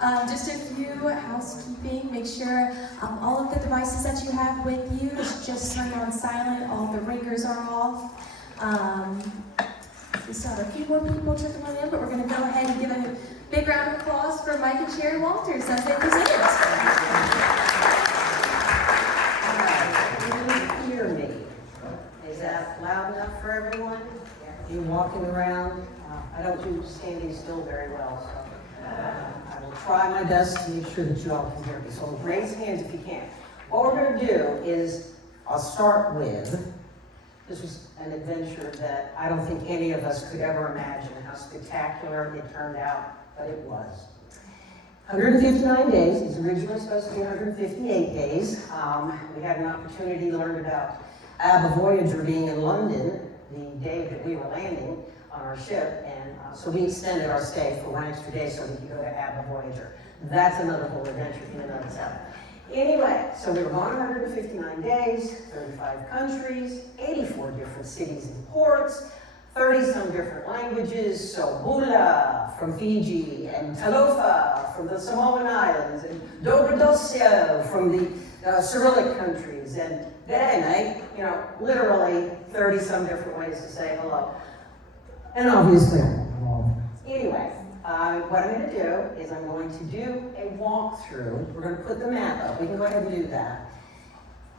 Just a few housekeeping. Make sure all of the devices that you have with you is just turned on silent. All the ringers are off. We still have a few more people trickling in, but we're going to go ahead and give a big round of applause for Mike and Sherry Walters as they present. All right, can you hear me? Is that loud enough for everyone? You walking around? I don't do standing still very well, so I will try my best to make sure that you all can hear me. So raise hands if you can. What we're going to do is, I'll start with, this was an adventure that I don't think any of us could ever imagine how spectacular it turned out, but it was. 159 days, it's originally supposed to be 158 days. We had an opportunity to learn about ABBA Voyager being in London the day that we were landing on our ship, and so we extended our stay for one extra day so we could go to ABBA Voyager. That's another whole adventure in and of itself. Anyway, so we were gone 159 days, 35 countries, 84 different cities and ports, 30-some different languages, so Bula from Fiji, and Talofa from the Samoan Islands, and Dobrodossia from the Cyrillic countries, and Dene, literally 30-some different ways to say hello. And obviously, anyway, what I'm going to do is I'm going to do a walkthrough. We're going to put the map up. We can go ahead and do that.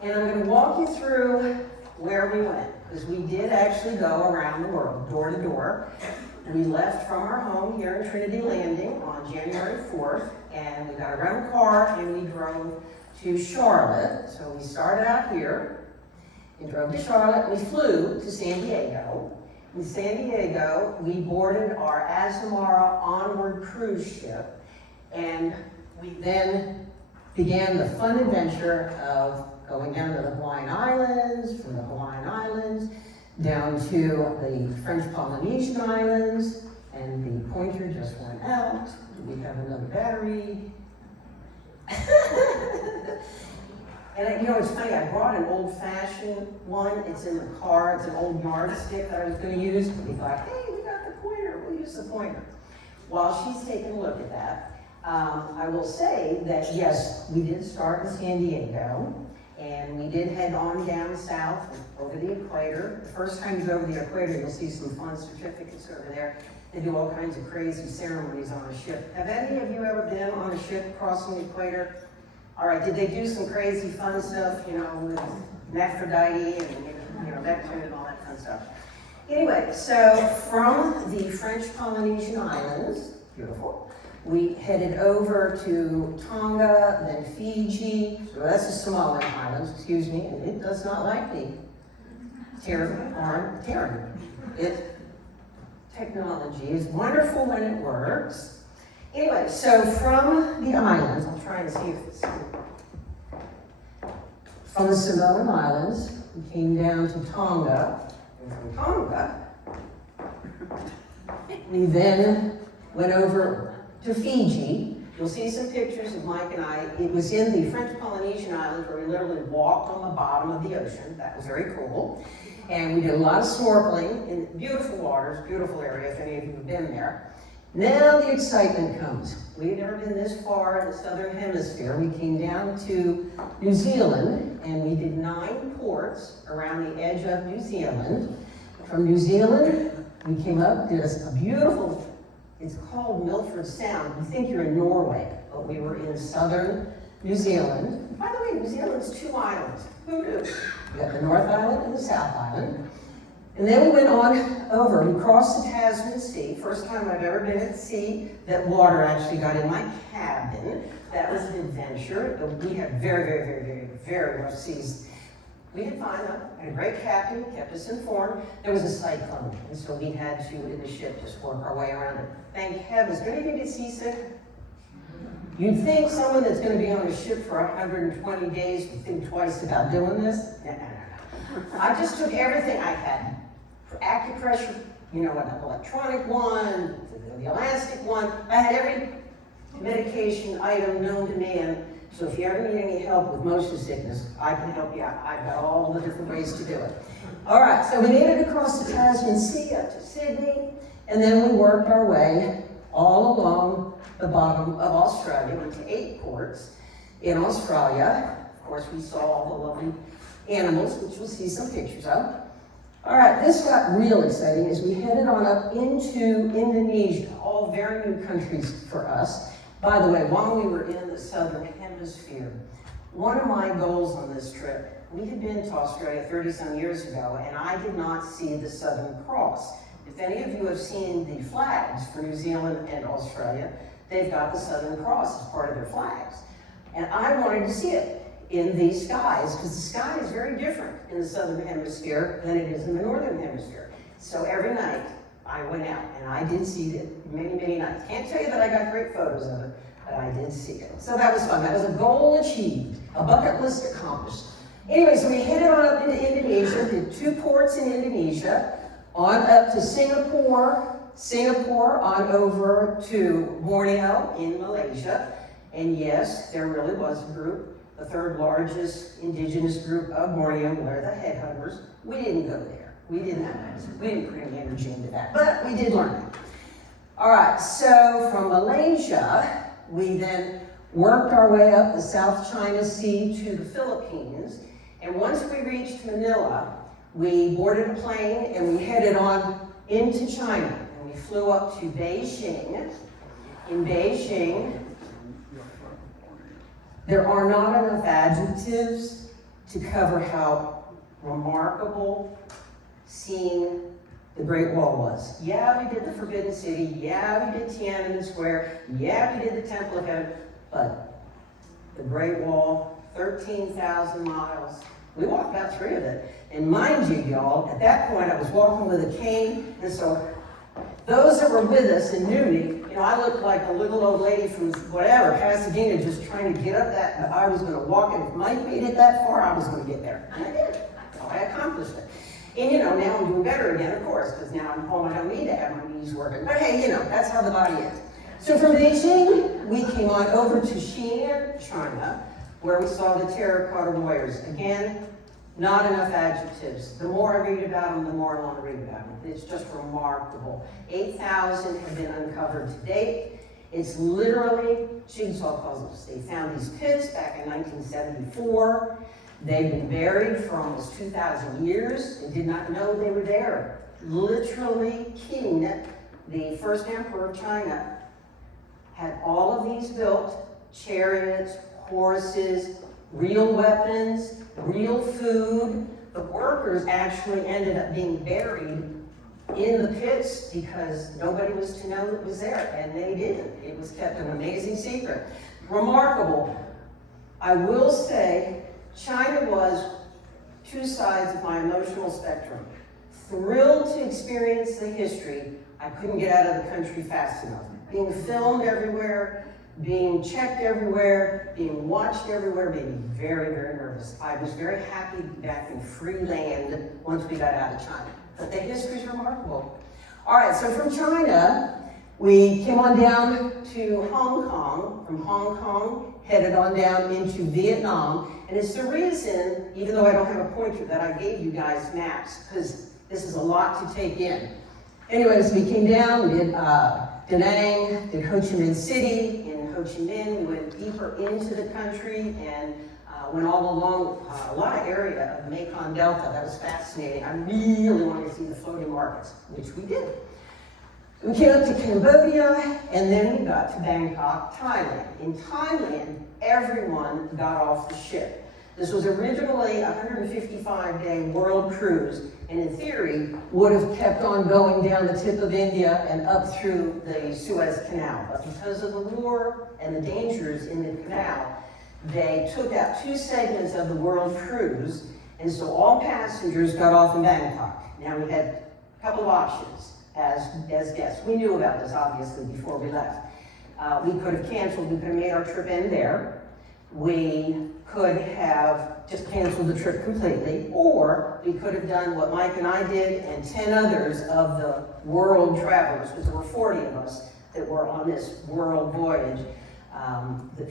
And I'm going to walk you through where we went, because we did actually go around the world, door to door. We left from our home here in Trinity Landing on January 4th, and we got a rental car and we drove to Charlotte. So we started out here and drove to Charlotte. We flew to San Diego. In San Diego, we boarded our Azamara onward cruise ship, and we then began the fun adventure of going down to the Hawaiian Islands, from the Hawaiian Islands down to the French Polynesian Islands, and the pointer just went out. We have another battery. And it's funny, I brought an old-fashioned one. It's in the car. It's an old yardstick that I was going to use. But we thought, hey, we got the pointer. We'll use the pointer. While she's taking a look at that, I will say that, yes, we did start in San Diego, and we did head on down south over the equator. The first time you go over the equator, you'll see some fun certificates over there. They do all kinds of crazy ceremonies on a ship. Have any of you ever been on a ship crossing the equator? All right, did they do some crazy fun stuff, with Aphrodite and, Neptune and all that fun stuff? Anyway, so from the French Polynesian Islands, beautiful, we headed over to Tonga, then Fiji. So that's the Samoan Islands, excuse me, and it does not like me. Tearing. Technology is wonderful when it works. Anyway, so from the islands, I'll try and see if it's from the Samoan Islands, we came down to Tonga, and from Tonga, we then went over to Fiji. You'll see some pictures of Mike and I. It was in the French Polynesian Islands where we literally walked on the bottom of the ocean. That was very cool. And we did a lot of snorkeling in beautiful waters, beautiful area, if any of you have been there. Now the excitement comes. We had never been this far in the southern hemisphere. We came down to New Zealand, and we did 9 ports around the edge of New Zealand. From New Zealand, we came up, did a beautiful, it's called Milford Sound. You think you're in Norway, but we were in southern New Zealand. By the way, New Zealand's 2 islands. Who knew? We got the North Island and the South Island. And then we went on over, we crossed the Tasman Sea. First time I've ever been at sea that water actually got in my cabin. That was an adventure. We had very, very, very, very, very rough seas. We did fine though. Had a great captain, kept us informed. There was a cyclone, and so we had to, in the ship, just work our way around it. Thank heavens. Do any of you get seasick? You'd think someone that's going to be on a ship for 120 days would think twice about doing this. No. I just took everything I had. Acupressure, an electronic one, the elastic one. I had every medication item known to man. So if you ever need any help with motion sickness, I can help you out. I've got all the different ways to do it. All right, so we made it across the Tasman Sea up to Sydney, and then we worked our way all along the bottom of Australia, went to 8 ports in Australia. Of course, we saw all the lovely animals, which we'll see some pictures of. All right, this got real exciting as we headed on up into Indonesia, all very new countries for us. By the way, while we were in the southern hemisphere, one of my goals on this trip, we had been to Australia 30-some years ago, and I did not see the Southern Cross. If any of you have seen the flags for New Zealand and Australia, they've got the Southern Cross as part of their flags. And I wanted to see it in these skies, because the sky is very different in the Southern Hemisphere than it is in the Northern Hemisphere. So every night, I went out, and I did see it many, many nights. Can't tell you that I got great photos of it, but I did see it. So that was fun. That was a goal achieved, a bucket list accomplished. Anyway, so we headed on up into Indonesia, did 2 ports in Indonesia, on up to Singapore on over to Borneo in Malaysia. And yes, there really was a group, the 3rd largest indigenous group of Borneo, were the headhunters. We didn't go there. We didn't put any energy into that, but we did learn it. All right, so from Malaysia, we then worked our way up the South China Sea to the Philippines. And once we reached Manila, we boarded a plane and we headed on into China. And we flew up to Beijing. In Beijing, there are not enough adjectives to cover how remarkable seeing the Great Wall was. Yeah, we did the Forbidden City. Yeah, we did Tiananmen Square. Yeah, we did the Temple of Heaven. But the Great Wall, 13,000 miles. We walked about 3 of it. And mind you, y'all, at that point I was walking with a cane, and so those that were with us and knew me, you know, I looked like a little old lady from whatever, Pasadena, just trying to get up that, but I was going to walk, and if Mike made it that far, I was going to get there. And I did. So I accomplished it. And you know, now I'm doing better again, of course, because now I'm home, I don't need to have my knees working. But hey, you know, that's how the body is. So from Beijing, we came on over to Xi'an, China, where we saw the terracotta warriors. Again, not enough adjectives. The more I read about them, the more I want to read about them. It's just remarkable. 8,000 have been uncovered to date. It's literally jigsaw puzzles. They found these pits back in 1974. They've been buried for almost 2,000 years and did not know they were there. Literally, Qin, the first emperor of China, had all of these built, chariots, horses, real weapons, real food. The workers actually ended up being buried in the pits because nobody was to know it was there, and they didn't. It was kept an amazing secret. Remarkable. I will say, China was 2 sides of my emotional spectrum. Thrilled to experience the history, I couldn't get out of the country fast enough. Being filmed everywhere, being checked everywhere, being watched everywhere, made me very, very nervous. I was very happy to be back in free land once we got out of China. But the history's remarkable. All right, so from China, we came on down to Hong Kong. From Hong Kong, headed on down into Vietnam. And it's the reason, even though I don't have a pointer, that I gave you guys maps, because this is a lot to take in. Anyways, we came down, we did Da Nang, did Ho Chi Minh City. In Ho Chi Minh, we went deeper into the country and went all along a lot of area of the Mekong Delta. That was fascinating. I really wanted to see the floating markets, which we did. We came up to Cambodia, and then we got to Bangkok, Thailand. In Thailand, everyone got off the ship. This was originally a 155-day world cruise, and in theory, would have kept on going down the tip of India and up through the Suez Canal. But because of the war and the dangers in the canal, they took out 2 segments of the world cruise, and so all passengers got off in Bangkok. Now we had a couple of options as guests. We knew about this, obviously, before we left. We could have canceled, we could have made our trip end there. We could have just canceled the trip completely, or we could have done what Mike and I did and 10 others of the world travelers, because there were 40 of us that were on this world voyage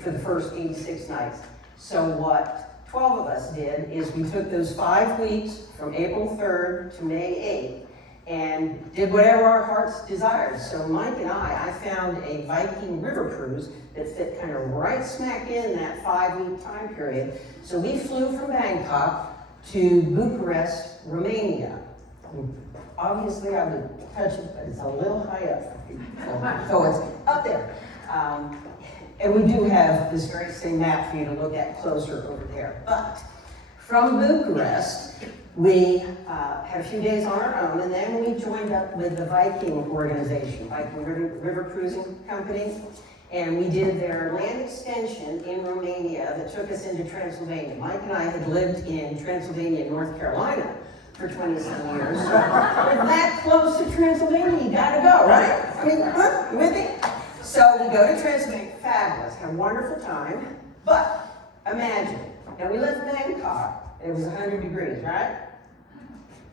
for the first 86 nights. So what 12 of us did is we took those 5 weeks from April 3rd to May 8th, and did whatever our hearts desired. So Mike and I found a Viking river cruise that fit kind of right smack in that 5-week time period. So we flew from Bangkok to Bucharest, Romania. Obviously I would touch it, but it's a little high up. So it's up there. And we do have this very same map for you to look at closer over there. But from Bucharest, we had a few days on our own, and then we joined up with the Viking organization, Viking River Cruising Company, and we did their land extension in Romania that took us into Transylvania. Mike and I had lived in Transylvania, North Carolina for 20-some years. So we're that close to Transylvania, you gotta go, right? I mean, you with me? So we go to Transylvania, fabulous, had a wonderful time, but imagine, and we left Bangkok, it was 100 degrees, right?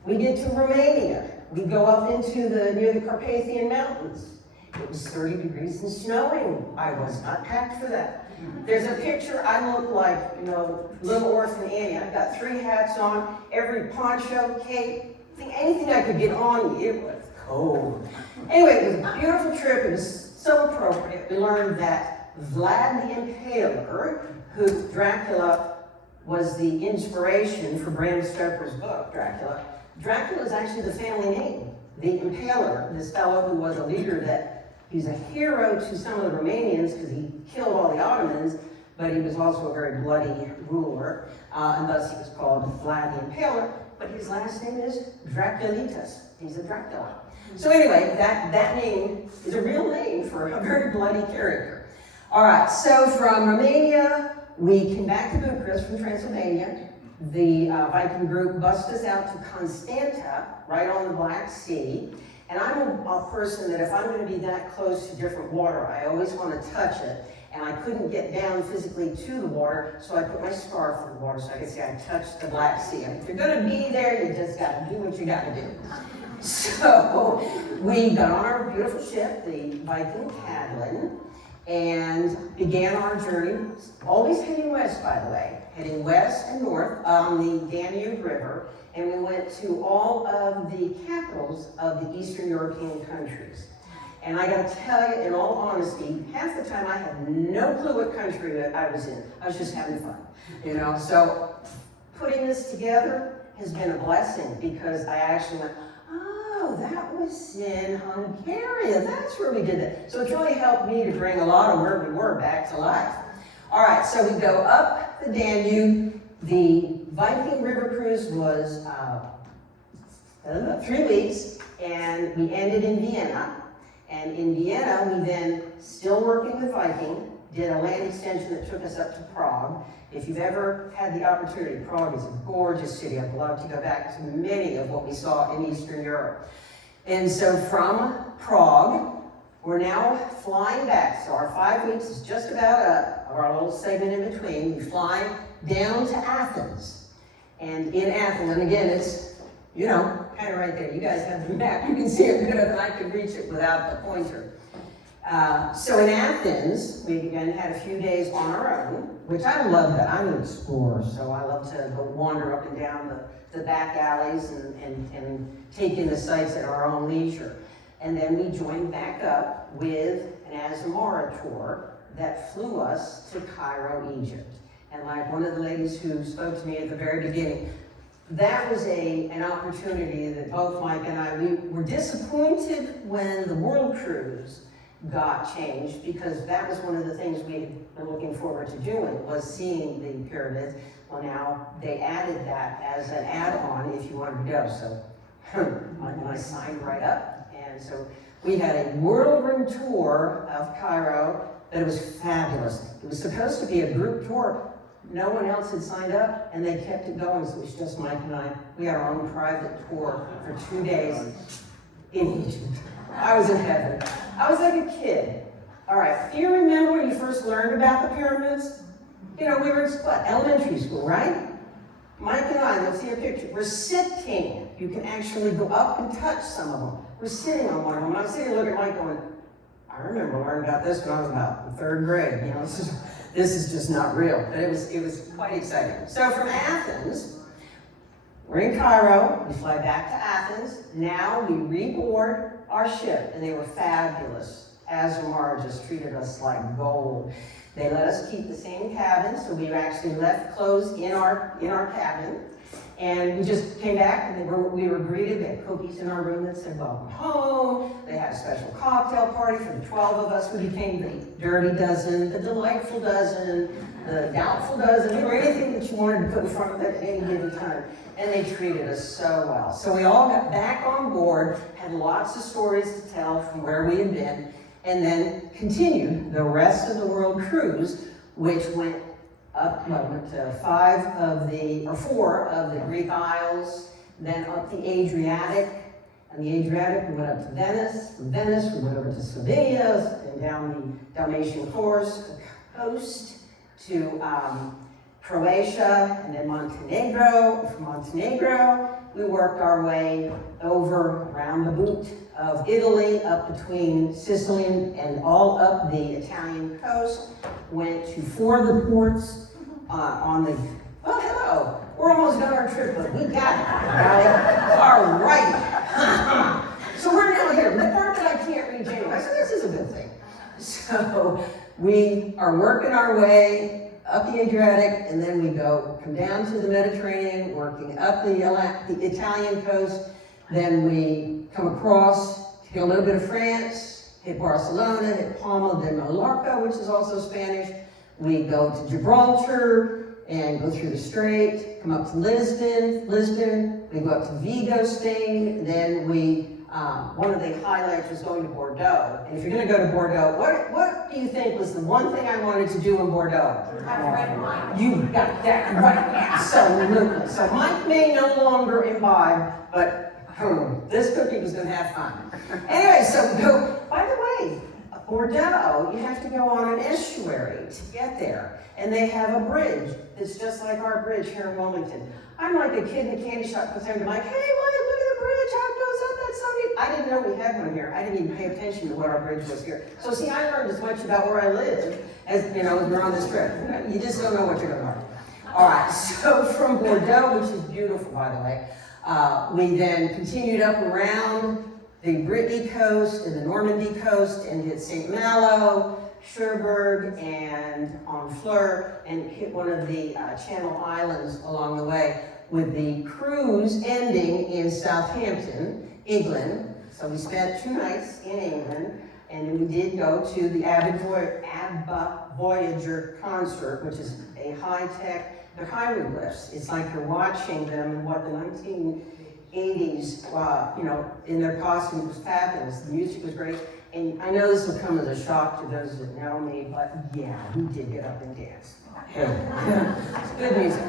We get to Romania, we go up into near the Carpathian Mountains. It was 30 degrees and snowing. I was not packed for that. There's a picture, I look like, little orphan Annie. I've got 3 hats on, every poncho, cape, anything I could get on me. It was cold. Anyway, it was a beautiful trip. It was so appropriate. We learned that Vlad the Impaler, who Dracula was the inspiration for Bram Stoker's book, Dracula. Dracula is actually the family name. The Impaler, this fellow who was a leader he's a hero to some of the Romanians because he killed all the Ottomans, but he was also a very bloody ruler, and thus he was called Vlad the Impaler, but his last name is Draculitis. He's a Dracula. So anyway, that name is a real name for a very bloody character. All right, so from Romania, we came back to Bucharest from Transylvania. The Viking group bussed us out to Constanta, right on the Black Sea. And I'm a person that if I'm going to be that close to different water, I always want to touch it. And I couldn't get down physically to the water, so I put my scarf in the water so I could say I touched the Black Sea. And if you're going to be there, you just got to do what you got to do. So we got on our beautiful ship, the Viking Cadlin, and began our journey, always heading west, by the way, heading west and north on the Danube River, and we went to all of the capitals of the Eastern European countries. And I got to tell you, in all honesty, half the time I had no clue what country that I was in. I was just having fun, So putting this together has been a blessing because I actually went, oh, that was in Hungary. That's where we did that. So it's really helped me to bring a lot of where we were back to life. All right, so we go up the Danube. The Viking River Cruise was 3 weeks, and we ended in Vienna. And in Vienna, we then, still working with Viking, did a land extension that took us up to Prague. If you've ever had the opportunity, Prague is a gorgeous city. I'd love to go back to many of what we saw in Eastern Europe. And so from Prague, we're now flying back. So our 5 weeks is just about up, or our little segment in between. We fly down to Athens. And in Athens, and again, it's, kind of right there. You guys have the map. You can see it better than I could reach it without the pointer. So in Athens, we again had a few days on our own, which I love that. I'm an explorer, so I love to go wander up and down the back alleys and take in the sights at our own leisure. And then we joined back up with an Azamara tour that flew us to Cairo, Egypt. And like one of the ladies who spoke to me at the very beginning, that was an opportunity that both Mike and I, we were disappointed when the world cruise got changed because that was one of the things we had been looking forward to doing, was seeing the pyramids. Well, now they added that as an add-on if you wanted to go. So Mike and I signed right up. And so we had a whirlwind tour of Cairo, but it was fabulous. It was supposed to be a group tour. No one else had signed up, and they kept it going, so it was just Mike and I. We had our own private tour for 2 days in Egypt. I was in heaven. I was like a kid. All right, do you remember when you first learned about the pyramids? We were in elementary school, right? Mike and I, let's see a picture. We're sitting. You can actually go up and touch some of them. We're sitting on one of them. And I'm sitting looking at Mike going, I remember learning about this when I was about in 3rd grade. This is just not real. But it was quite exciting. So from Athens, We're in Cairo, we fly back to Athens. Now we reboard our ship, and they were fabulous. Azamara just treated us like gold. They let us keep the same cabin, so we actually left clothes in our cabin. And we just came back, and we were greeted. They had cookies in our room that said, welcome home. They had a special cocktail party for the 12 of us. We became the dirty dozen, the delightful dozen, the doubtful dozen, or anything that you wanted to put in front of it at any given time. And they treated us so well. So we all got back on board, had lots of stories to tell from where we had been, and then continued the rest of the world cruise, which went to 4 of the Greek Isles, then up the Adriatic. And the Adriatic, we went up to Venice. From Venice, we went over to Slovenia, and down the Dalmatian coast to Croatia, and then Montenegro. From Montenegro, we worked our way over around the boot of Italy, up between Sicily and all up the Italian coast. Went to 4 of the ports oh, hello. We're almost done our trip, but we got it. All right. So we're now here. The part that I can't read anyway, so this is a good thing. So we are working our way up the Adriatic, and then we come down to the Mediterranean, working up the Italian coast. Then we come across, hit a little bit of France, hit Barcelona, hit Palma de Mallorca, which is also Spanish. We go to Gibraltar and go through the Strait, come up to Lisbon, we go up to Vigo, Spain. Then one of the highlights was going to Bordeaux. And if you're going to go to Bordeaux, what do you think was the one thing I wanted to do in Bordeaux? Have red wine. You got that right. Absolutely. So Mike may no longer imbibe, but this cookie was going to have fun. Anyway, so by the way, Bordeaux, you have to go on an estuary to get there. And they have a bridge that's just like our bridge here in Wilmington. I'm like a kid in a candy shop because I'm like, hey, look at the bridge, how it goes up, that's so neat. I didn't know we had one here. I didn't even pay attention to what our bridge was here. So see, I learned as much about where I live as we're on this trip. You just don't know what you're going to learn. All right, so from Bordeaux, which is beautiful, by the way, we then continued up around the Brittany coast and the Normandy coast and hit St. Malo, Cherbourg, and Honfleur, and hit one of the Channel Islands along the way, with the cruise ending in Southampton, England. So we spent 2 nights in England, and then we did go to the ABBA Voyager concert, which is a high-tech, they're hieroglyphs. It's like you're watching them in what the 1980s, in their costume was fabulous. The music was great. And I know this will come as a shock to those that know me, but yeah, we did get up and dance. It's good music.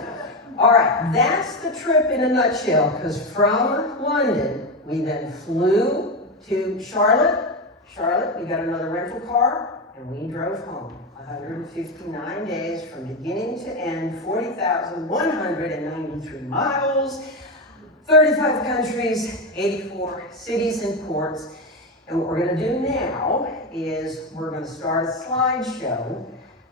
All right, that's the trip in a nutshell, because from London, we then flew to Charlotte. We got another rental car, and we drove home. 159 days from beginning to end, 40,193 miles, 35 countries, 84 cities and ports. And what we're going to do now is we're going to start a slideshow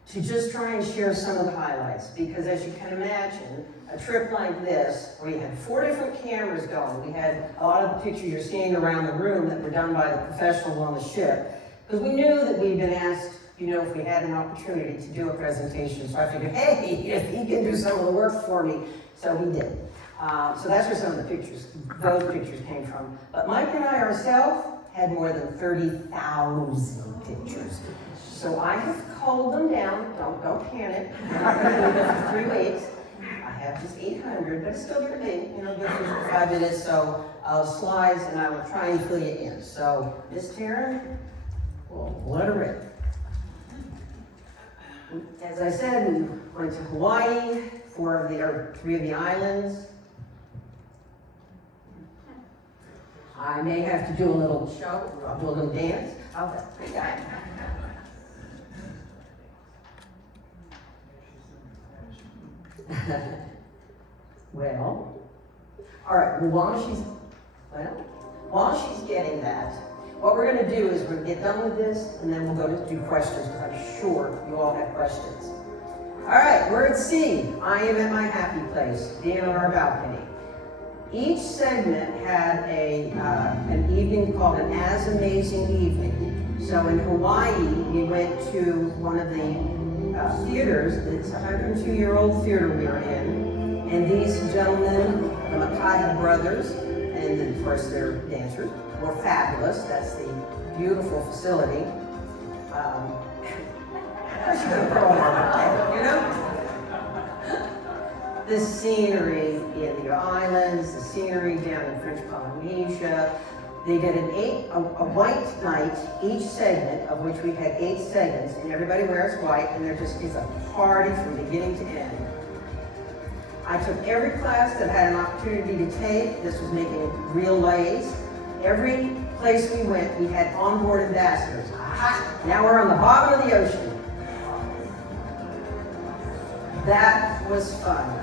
to just try and share some of the highlights. Because as you can imagine, a trip like this, where you had 4 different cameras going, we had a lot of the pictures you're seeing around the room that were done by the professionals on the ship. Because we knew that we'd been asked, if we had an opportunity to do a presentation. So I figured, hey, if he can do some of the work for me. So he did. So that's where some of those pictures came from. But Mike and I ourselves had more than 30,000 pictures. So I have culled them down. Don't panic. I'm not going to do them for 3 weeks. I have just 800, but it's still going to be, good for 5 minutes. So slides, and I will try and fill you in. So Miss Taryn, we'll let her rip. As I said, we went to Hawaii, 3 of the islands. I may have to do a little show, I'll do a little dance. How's that? Well, all right, while she's getting that, what we're going to do is we're going to get done with this, and then we'll go to do questions, because I'm sure you all have questions. All right, we're at sea. I am at my happy place, being on our balcony. Each segment had an evening called an As Amazing Evening. So in Hawaii, we went to one of the theaters. It's a 102-year-old theater we were in. And these gentlemen, the Makahi brothers, and of course their dancers, were fabulous. That's the beautiful facility. You know? The scenery in the islands, the scenery down in French Polynesia. They did a white night, each segment, of which we had 8 segments, and everybody wears white, and there just is a party from beginning to end. I took every class that had an opportunity to take. This was making real lays. Every place we went, we had onboard ambassadors. Aha! Now we're on the bottom of the ocean. That was fun.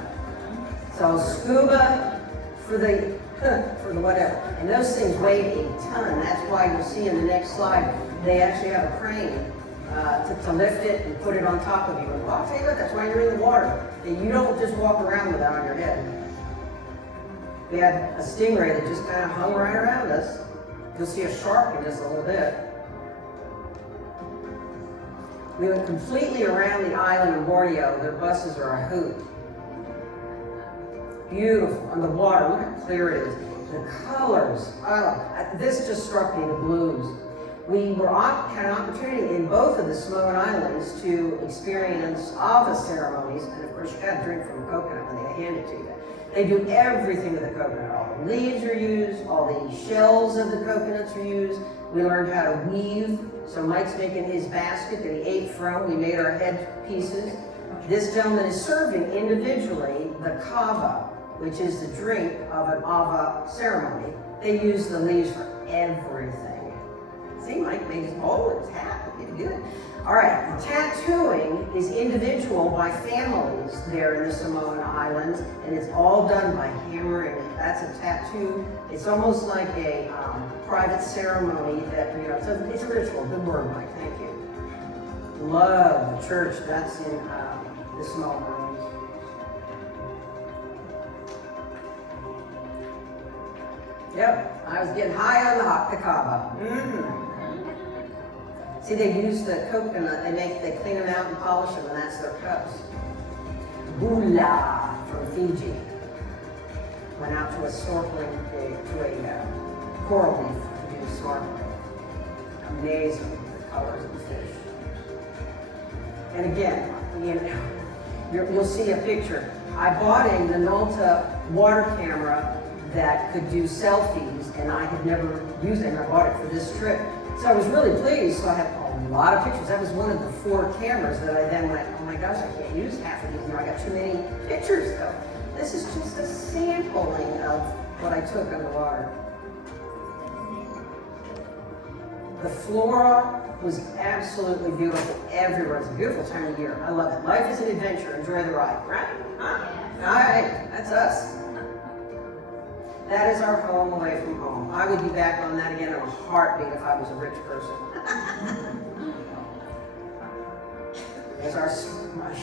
So scuba for the whatever. And those things weighed a ton. That's why you'll see in the next slide, they actually have a crane to lift it and put it on top of you. And I'll tell you what, that's why you're in the water. And you don't just walk around with that on your head. We had a stingray that just kind of hung right around us. You'll see a shark in just a little bit. We went completely around the island of Borneo. Their buses are a hoot. Beautiful. On the water, look how clear it is. The colors. Oh, this just struck me, the blues. We had an opportunity in both of the Samoan Islands to experience Ava ceremonies, and of course you got to drink from a coconut when they hand it to you. They do everything with the coconut. All the leaves are used, all the shells of the coconuts are used. We learned how to weave. So Mike's making his basket that he ate from. We made our head pieces. This gentleman is serving individually the kava, which is the drink of an Ava ceremony. They use the leaves for everything. See, Mike made his bowl, his hat, pretty good. All right, the tattooing is individual by families there in the Samoan Islands, and it's all done by hammering. That's a tattoo. It's almost like a private ceremony that, you know, it's a ritual. Good word, Mike, thank you. Love the church, that's in the Samoan Islands. Yep, I was getting high on the kava. See, they use the coconut, they clean them out and polish them, and that's their cups. Bula from Fiji. Went out to a snorkeling, to a coral reef to do snorkeling. Amazing, the colors of the fish. And again, you know, you'll see a picture. I bought a Minolta water camera that could do selfies, and I had never used it, and I bought it for this trip. So I was really pleased, so I have a lot of pictures. That was one of the 4 cameras that I then went, oh my gosh, I can't use half of these now, I got too many pictures though. This is just a sampling of what I took underwater. The flora was absolutely beautiful everywhere. It's a beautiful time of year. I love it. Life is an adventure. Enjoy the ride, right? Huh? All right, that's us. That is our home away from home. I would be back on that again in a heartbeat if I was a rich person. There's our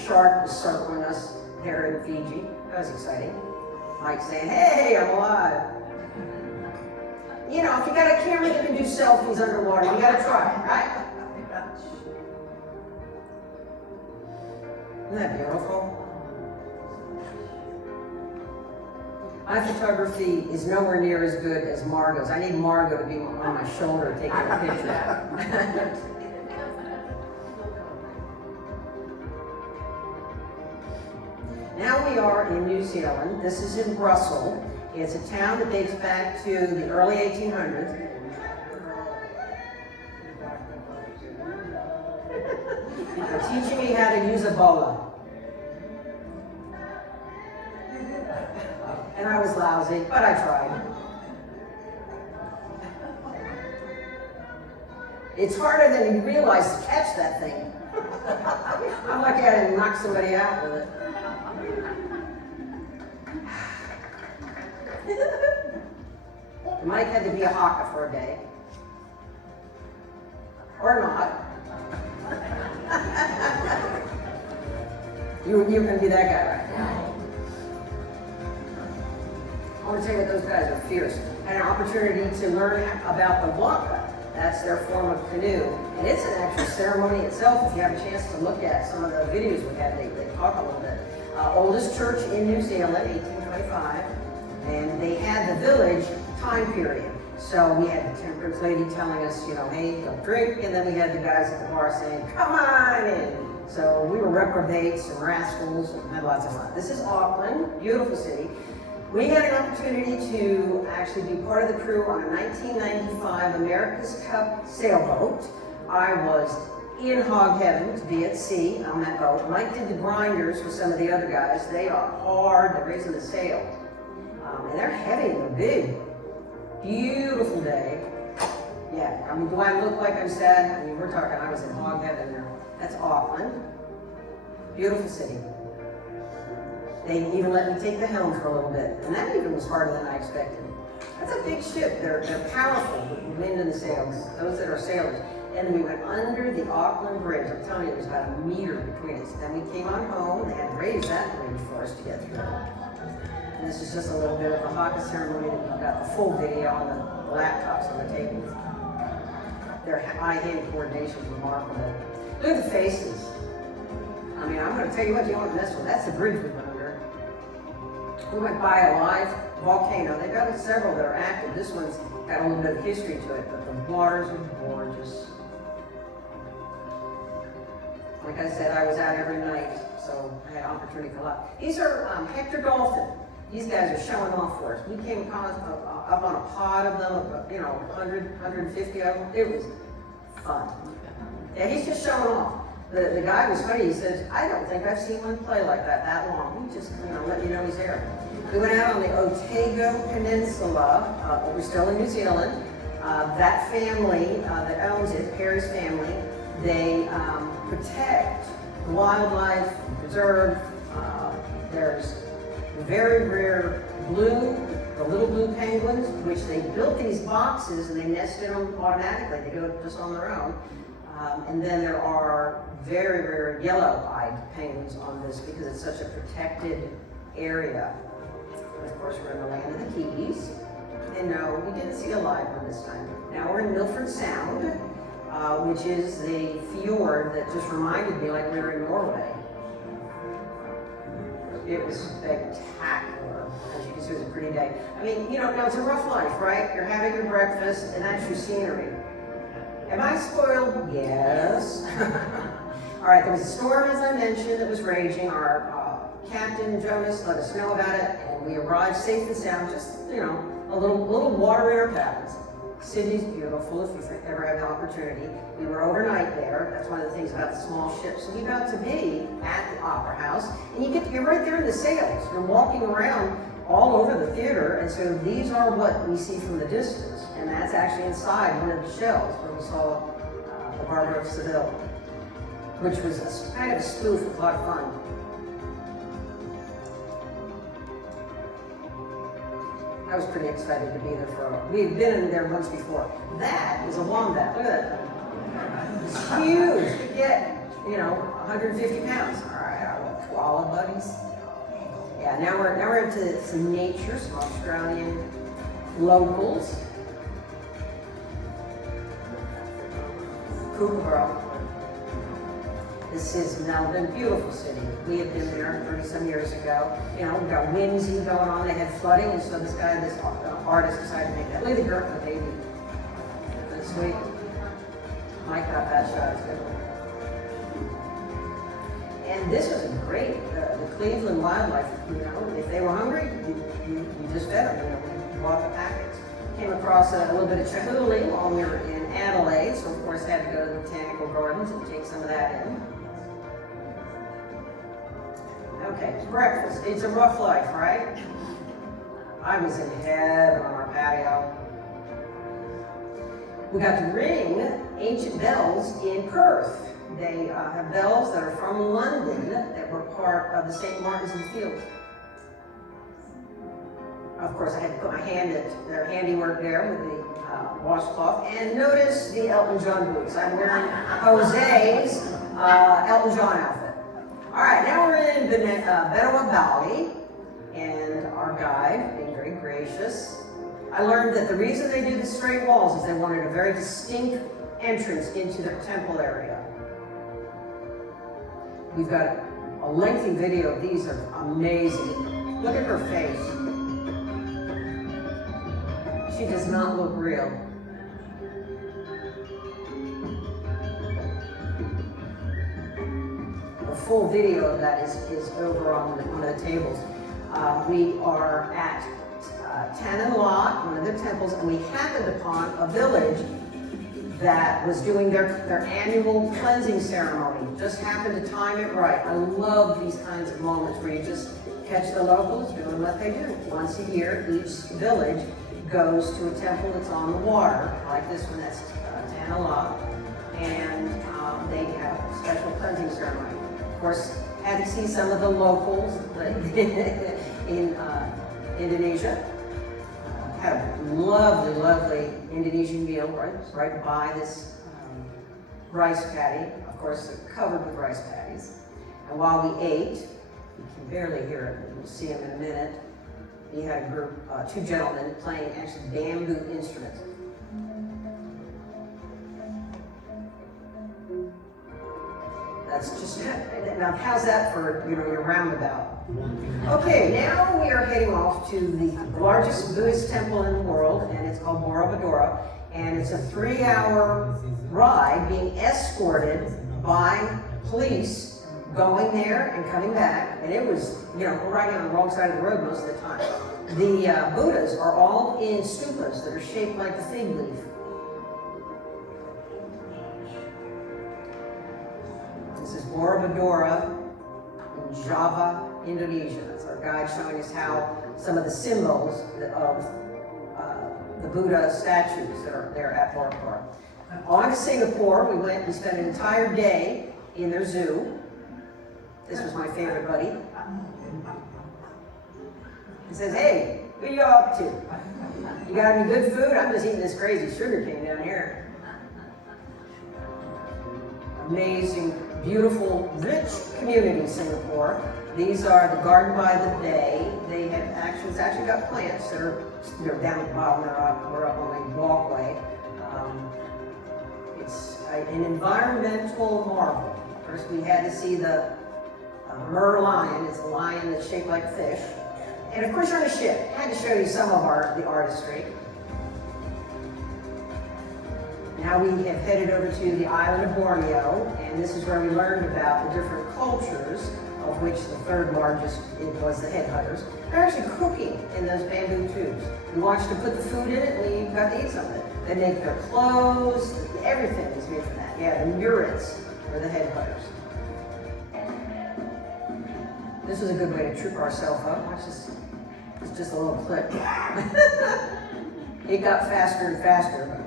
shark was circling us there in Fiji. That was exciting. Mike saying, hey, I'm alive. You know, if you got a camera that can do selfies underwater, you got to try it, right? Isn't that beautiful? My photography is nowhere near as good as Margot's. I need Margot to be on my shoulder taking a picture. Now we are in New Zealand. This is in Brussels. It's a town that dates back to the early 1800s. They're teaching me how to use a bola. And I was lousy, but I tried. It's harder than you realize to catch that thing. I'm lucky I didn't knock somebody out with it. Mike had to be a haka for a day. Or not. You're going to be that guy, right? to tell you what, those guys are fierce. Had an opportunity to learn about the waka. That's their form of canoe. And it's an actual ceremony itself. If you have a chance to look at some of the videos we had, they talk a little bit. Oldest church in New Zealand, 1825. And they had the village time period. So we had the temperance lady telling us, you know, hey, don't drink. And then we had the guys at the bar saying, come on in. So we were reprobates and rascals and had lots of fun. This is Auckland, beautiful city. We had an opportunity to actually be part of the crew on a 1995 America's Cup sailboat. I was in hog heaven to be at sea on that boat. Mike did the grinders with some of the other guys. They are hard, they're raising the sail. And they're heavy and they're big. Beautiful day. Yeah, I mean, do I look like I'm sad? I mean, we're talking, I was in hog heaven there. That's Auckland. Beautiful city. They even let me take the helm for a little bit. And that even was harder than I expected. That's a big ship. They're powerful with the wind and the sails, those that are sailors. And we went under the Auckland Bridge. I'm telling you, there was about a meter between us. Then we came on home. They had raised that bridge for us to get through. And this is just a little bit of a haka ceremony that we've got the full video on the laptops on the table. Their eye-hand coordination is remarkable. Look at the faces. I mean, I'm going to tell you what, you want this one. That's the bridge we went under. We went by a live volcano. They've got several that are active. This one's got a little bit of history to it, but the waters are gorgeous. Like I said, I was out every night, so I had opportunity for a lot. These are Hector Dolphin. These guys are showing off for us. We came up on a pod of them, you know, 100, 150 of them. It was fun. Yeah, he's just showing off. The guy was funny. He says, I don't think I've seen one play like that long. He just, you know, let you know he's there. We went out on the Otago Peninsula. We're still in New Zealand. That family that owns it, Perry's family, they protect wildlife preserve. There's very rare the little blue penguins, which they built these boxes and they nested them automatically. They go just on their own. And then there are very rare yellow-eyed penguins on this because it's such a protected area. And of course, we're in the land of the Keys. And no, we didn't see a live one this time. Now we're in Milford Sound, which is the fjord that just reminded me like we were in Norway. It was spectacular. As you can see, it was a pretty day. I mean, you know, now it's a rough life, right? You're having your breakfast and that's your scenery. Am I spoiled? Yes. All right, there was a storm, as I mentioned, that was raging. Our Captain Jonas let us know about it, and we arrived safe and sound, just, you know, a little water in our cabins. Sydney's beautiful if you ever have the opportunity. We were overnight there. That's one of the things about the small ships. So we got to be at the Opera House, and you're right there in the sails. You're walking around all over the theater, and so these are what we see from the distance, and that's actually inside one of the shells where we saw the Barber of Seville, which was kind of a spoof with a lot of fun. I was pretty excited to be there we had been in there once before. That is a wombat. Look at that thing. It's huge. You get, you know, 150 pounds. All right, our koala buddies. Yeah, now we're into some nature, some Australian locals. Kookaburra. This is Melbourne, beautiful city. We had been there 30-some years ago. You know, we've got whimsy going on. They had flooding, and so this artist decided to make that. Look at the girl and the baby. That's sweet. Mike got that shot. It's good. And this was great. The Cleveland wildlife, you know, if they were hungry, you just fed them. You know, you bought the packets. Came across a little bit of chihuly while we were in Adelaide, so of course had to go to the botanical gardens and take some of that in. Okay, breakfast. It's a rough life, right? I was in heaven on our patio. We got to ring ancient bells in Perth. They have bells that are from London that were part of the St. Martin's in the Fields. Of course, I had to put my hand at their handiwork there with the washcloth. And notice the Elton John boots. I'm wearing Jose's Elton John outfit. All right, now we're in Benoa Valley, and our guide, being very gracious. I learned that the reason they do the straight walls is they wanted a very distinct entrance into their temple area. We've got a lengthy video of these, are amazing. Look at her face. She does not look real. The full video of that is over on one of the tables. We are at Tananla, one of the temples, and we happened upon a village that was doing their annual cleansing ceremony. Just happened to time it right. I love these kinds of moments where you just catch the locals doing what they do. Once a year, each village goes to a temple that's on the water, like this one, that's Tananla, and they have a special cleansing ceremony. Of course, had to see some of the locals in Indonesia. Had a lovely, lovely Indonesian meal right by this rice paddy. Of course, they're covered with rice paddies. And while we ate, you can barely hear it, but you'll see them in a minute. We had a group, two gentlemen playing actually bamboo instruments. That's just, now how's that for, your roundabout? Okay, now we are heading off to the largest Buddhist temple in the world, and it's called Borobudur, and it's a 3-hour ride being escorted by police going there and coming back, and it was, we're riding on the wrong side of the road most of the time. The Buddhas are all in stupas that are shaped like the fig leaf. This is Borobudur in Java, Indonesia. That's our guide showing us how some of the symbols of the Buddha statues that are there at Borobudur. On to Singapore, we spent an entire day in their zoo. This was my favorite buddy. He says, "Hey, what are you up to? You got any good food? I'm just eating this crazy sugar cane down here." Amazing, beautiful, rich community, Singapore. These are the garden by the bay. They have actually got plants that they're down at the bottom. We're up on the walkway. It's an environmental marvel. First, we had to see the merlion. It's a lion that's shaped like a fish. And of course, you're on a ship. I had to show you some of the artistry. Now we have headed over to the island of Borneo, and this is where we learned about the different cultures, of which the third largest was the headhunters. They're actually cooking in those bamboo tubes. We watched them put the food in it, and we got to eat some of it. They make their clothes, everything is made from that. Yeah, the murets are the headhunters. This is a good way to trip ourselves up. Watch this. It's just a little clip. It got faster and faster.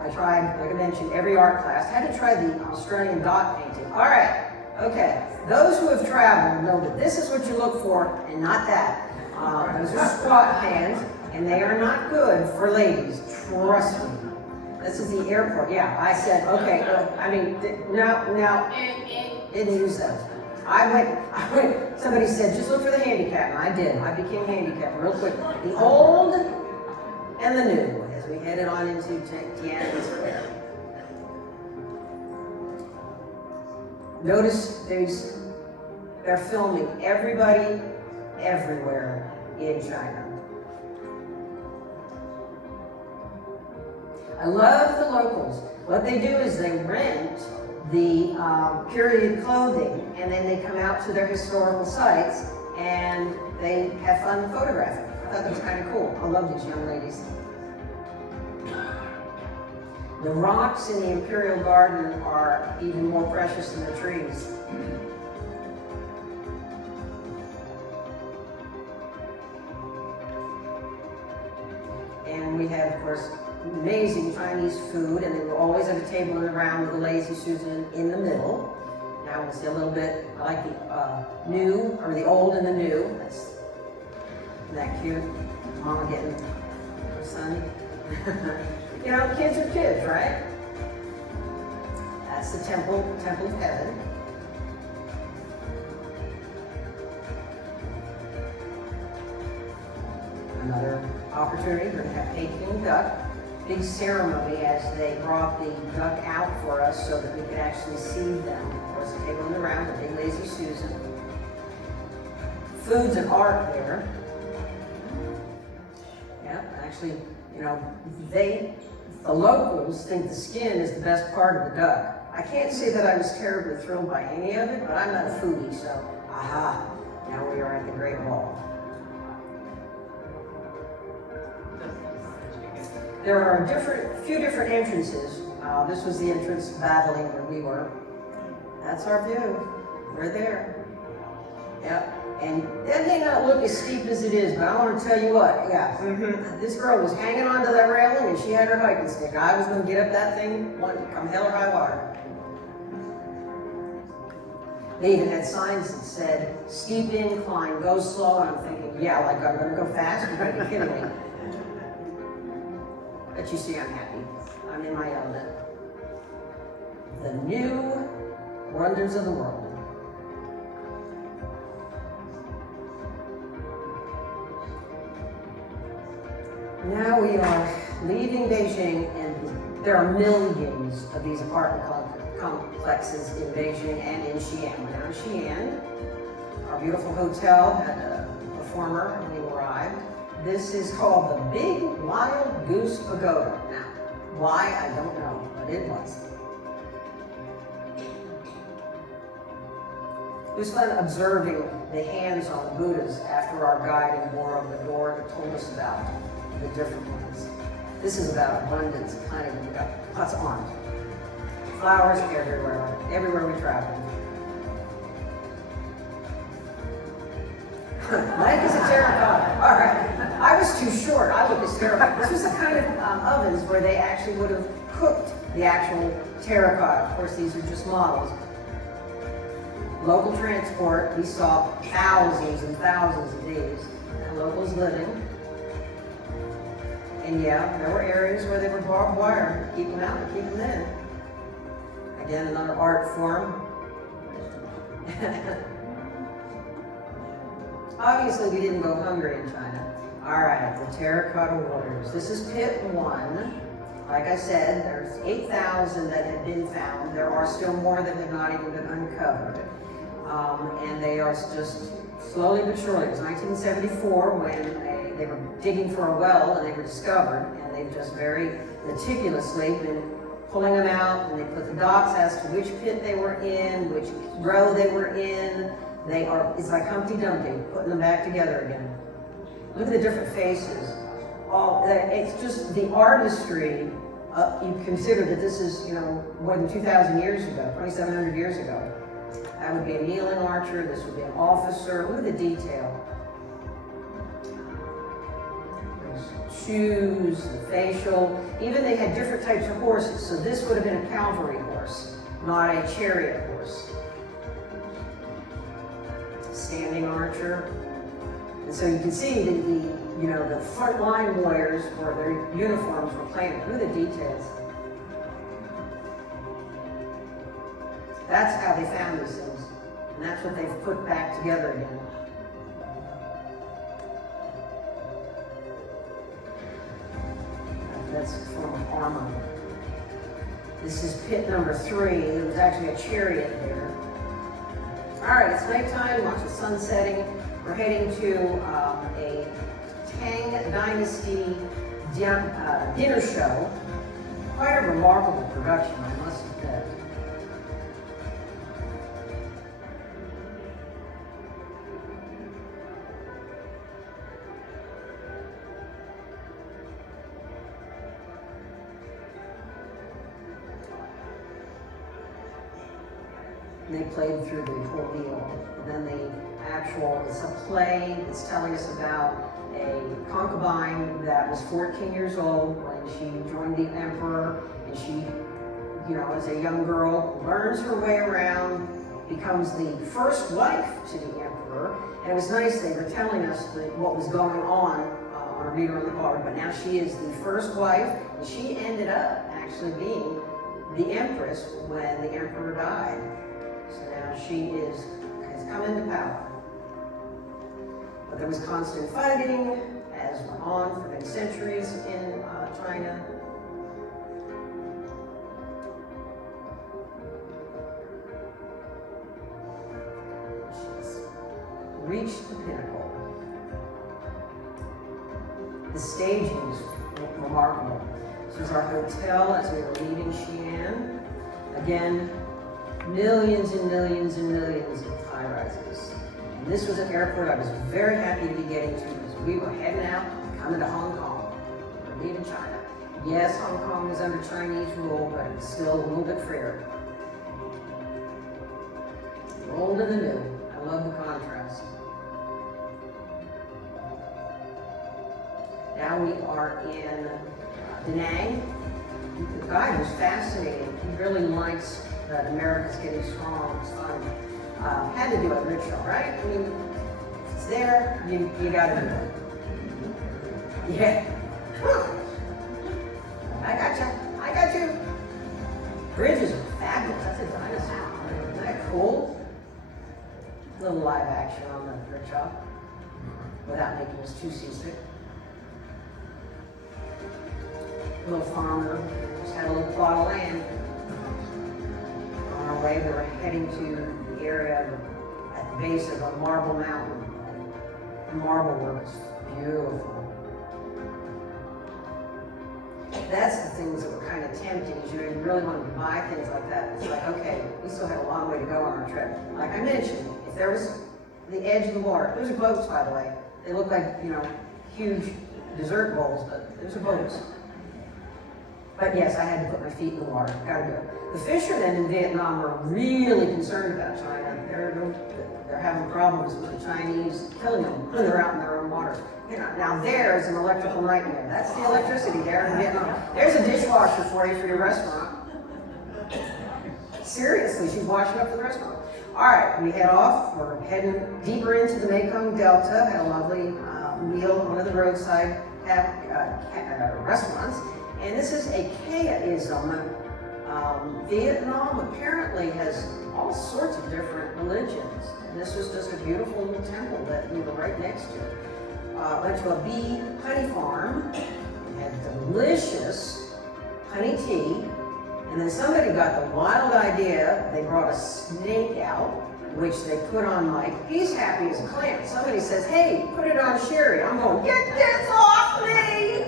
I tried, like I mentioned, every art class. I had to try the Australian dot painting. All right, okay. Those who have traveled know that this is what you look for and not that. Those are squat hands, and they are not good for ladies. Trust me. This is the airport. Yeah, I said, okay, no, didn't use those. I went, somebody said, just look for the handicap, and I did. I became handicapped real quick. The old and the new, as we headed on into Tiananmen Square. Notice they're filming everybody, everywhere in China. I love the locals. What they do is they rent the period clothing, and then they come out to their historical sites and they have fun photographing. I thought that was kind of cool. I love these young ladies. The rocks in the Imperial Garden are even more precious than the trees. And we have, of course, amazing Chinese food, and they were always at a table around with the lazy Susan in the middle. Now we'll see a little bit. I like the new, or the old and the new. Isn't that cute? Mama getting her son. Kids are kids, right? That's the temple of heaven. opportunity. We're going to have Peking duck. Big ceremony as they brought the duck out for us so that we could actually see them. Of course, they came on the round, the big Lazy Susan. Foods and art there. Yeah, actually, you know, the locals think the skin is the best part of the duck. I can't say that I was terribly thrilled by any of it, but I'm not a foodie, so aha, now we are at the Great Wall. There are a few different entrances. This was the entrance battling where we were. That's our view. We're there. Yep. And that may not look as steep as it is, but I want to tell you what, yeah. This girl was hanging onto that railing and she had her hiking stick. I was going to get up that thing, come hell or high water. They even had signs that said, steep incline, go slow. And I'm thinking, yeah, like I'm going to go fast? You're going to be kidding me. But you see, I'm happy. I'm in my element. The new wonders of the world. Now we are leaving Beijing, and there are millions of these apartment complexes in Beijing and in Xi'an. We're now in Xi'an. Our beautiful hotel had a performer when we arrived. This is called the Big Wild Goose Pagoda. Now, why, I don't know, but it was. It was fun observing the hands on the Buddhas after our guide and bore on the door that told us about the different ones. This is about abundance, plenty. We got lots of arms. Flowers everywhere we travel. Mike is a terracotta. All right. I was too short. I look hysterical. This was the kind of ovens where they actually would have cooked the actual terracotta. Of course, these are just models. Local transport. We saw thousands and thousands of these. And locals living. And yeah, there were areas where they were barbed wire. Keep them out and keep them in. Again, another art form. Obviously, we didn't go hungry in China. All right, the terracotta warriors. This is pit 1. Like I said, there's 8,000 that have been found. There are still more that have not even been uncovered. And they are just slowly but surely. It was 1974 when they were digging for a well and they were discovered. And they've just very meticulously been pulling them out. And they put the dots as to which pit they were in, which row they were in. It's like Humpty Dumpty, putting them back together again. Look at the different faces. It's just the artistry. You consider that this is, more than 2,000 years ago, 2,700 years ago. That would be a kneeling archer. This would be an officer. Look at the detail. Those shoes, the facial. Even they had different types of horses. So this would have been a cavalry horse, not a chariot horse. Standing archer. And so you can see the front line warriors, or their uniforms were plain. Look at the details. That's how they found these things. And that's what they've put back together again. That's a form of armor. This is pit number 3. There was actually a chariot there. All right, it's nighttime, watch the sun setting. We're heading to a Tang Dynasty dinner show. Quite a remarkable production, I must admit. And they played through the whole deal. And then it's a play that's telling us about a concubine that was 14 years old when she joined the emperor, and she, as a young girl, learns her way around, becomes the first wife to the emperor. And it was nice, they were telling us what was going on a reader on the card, but now she is the first wife, and she ended up actually being the empress when the emperor died. So now she has come into power. But there was constant fighting as has went on for many centuries in China. She's reached the pinnacle. The staging is remarkable. This was our hotel as we were leaving Xi'an. Again, millions and millions and millions of high rises. And this was an airport I was very happy to be getting to because we were heading out, coming to Hong Kong. We were leaving China. Yes, Hong Kong was under Chinese rule, but it was still a little bit freer. The old and the new. I love the contrast. Now we are in Da Nang. The guy was fascinating. He really likes that America's getting strong. It's fun. Had to do it rickshaw, right? I mean, if it's there, you gotta do it. Yeah. I got you. Bridges are fabulous. That's a dinosaur. Isn't that cool? A little live action on the rickshaw without making us too seasick. Little farmer just had a little plot of land. On our way, we were heading to the area at the base of a marble mountain. The marble work is beautiful. That's the things that were kind of tempting, is you really wanted to buy things like that. It's like, okay, we still had a long way to go on our trip. Like I mentioned, if there was the edge of the water, those are boats, by the way. They look like, huge dessert bowls, but those are boats. But yes, I had to put my feet in the water. Gotta do it. The fishermen in Vietnam are really concerned about China. They're having problems with the Chinese killing them when they're out in their own water. Now there's an electrical nightmare. That's the electricity there in Vietnam. There's a dishwasher for your restaurant. Seriously, she's washing up for the restaurant. All right, we head off. We're heading deeper into the Mekong Delta. Had a lovely meal at one of the roadside restaurants. And this is a Kea-ism. Vietnam apparently has all sorts of different religions. And this was just a beautiful little temple that we were right next to. Went to a bee honey farm, had delicious honey tea, and then somebody got the wild idea, they brought a snake out, which they put on Mike. He's happy as a clam. Somebody says, hey, put it on Sherry. I'm going, get this off me!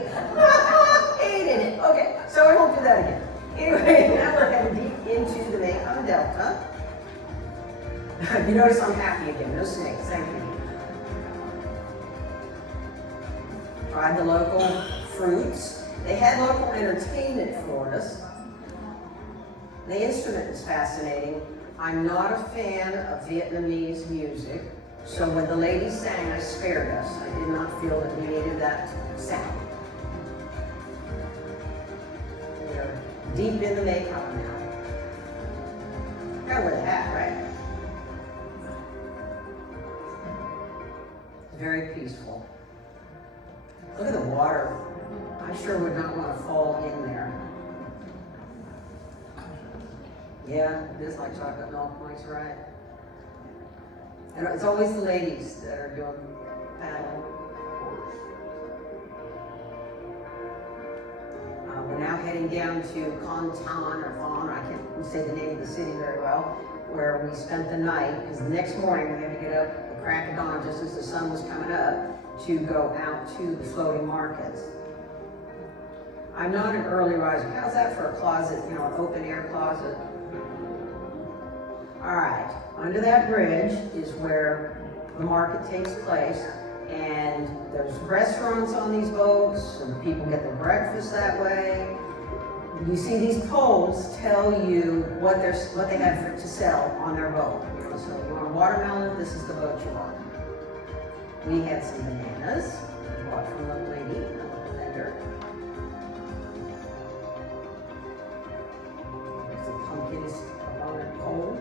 Hated it. Okay, so I won't do that again. Anyway, now we're heading deep into the Mekong Delta. You notice I'm happy again, no snakes, thank you. Tried the local fruits. They had local entertainment for us. The instrument is fascinating. I'm not a fan of Vietnamese music, so when the lady sang, I spared us. I did not feel that we needed that sound. We're deep in the Mekong now. Gotta wear the hat, right? It's very peaceful. Look at the water. I sure would not want to fall in there. Yeah, it is like chocolate milk, Mike's right. And it's always the ladies that are doing paddling. We're now heading down to Canton or Von, I can't say the name of the city very well, where we spent the night, because the next morning we had to get up at the crack of dawn just as the sun was coming up to go out to the floating markets. I'm not an early riser. How's that for a closet, an open air closet? All right, under that bridge is where the market takes place, and there's restaurants on these boats, and people get their breakfast that way. You see these poles tell you what they have to sell on their boat. So you want a watermelon, this is the boat you want. We had some bananas, bought from the lady, the vendor. There's some pumpkins up on their pole.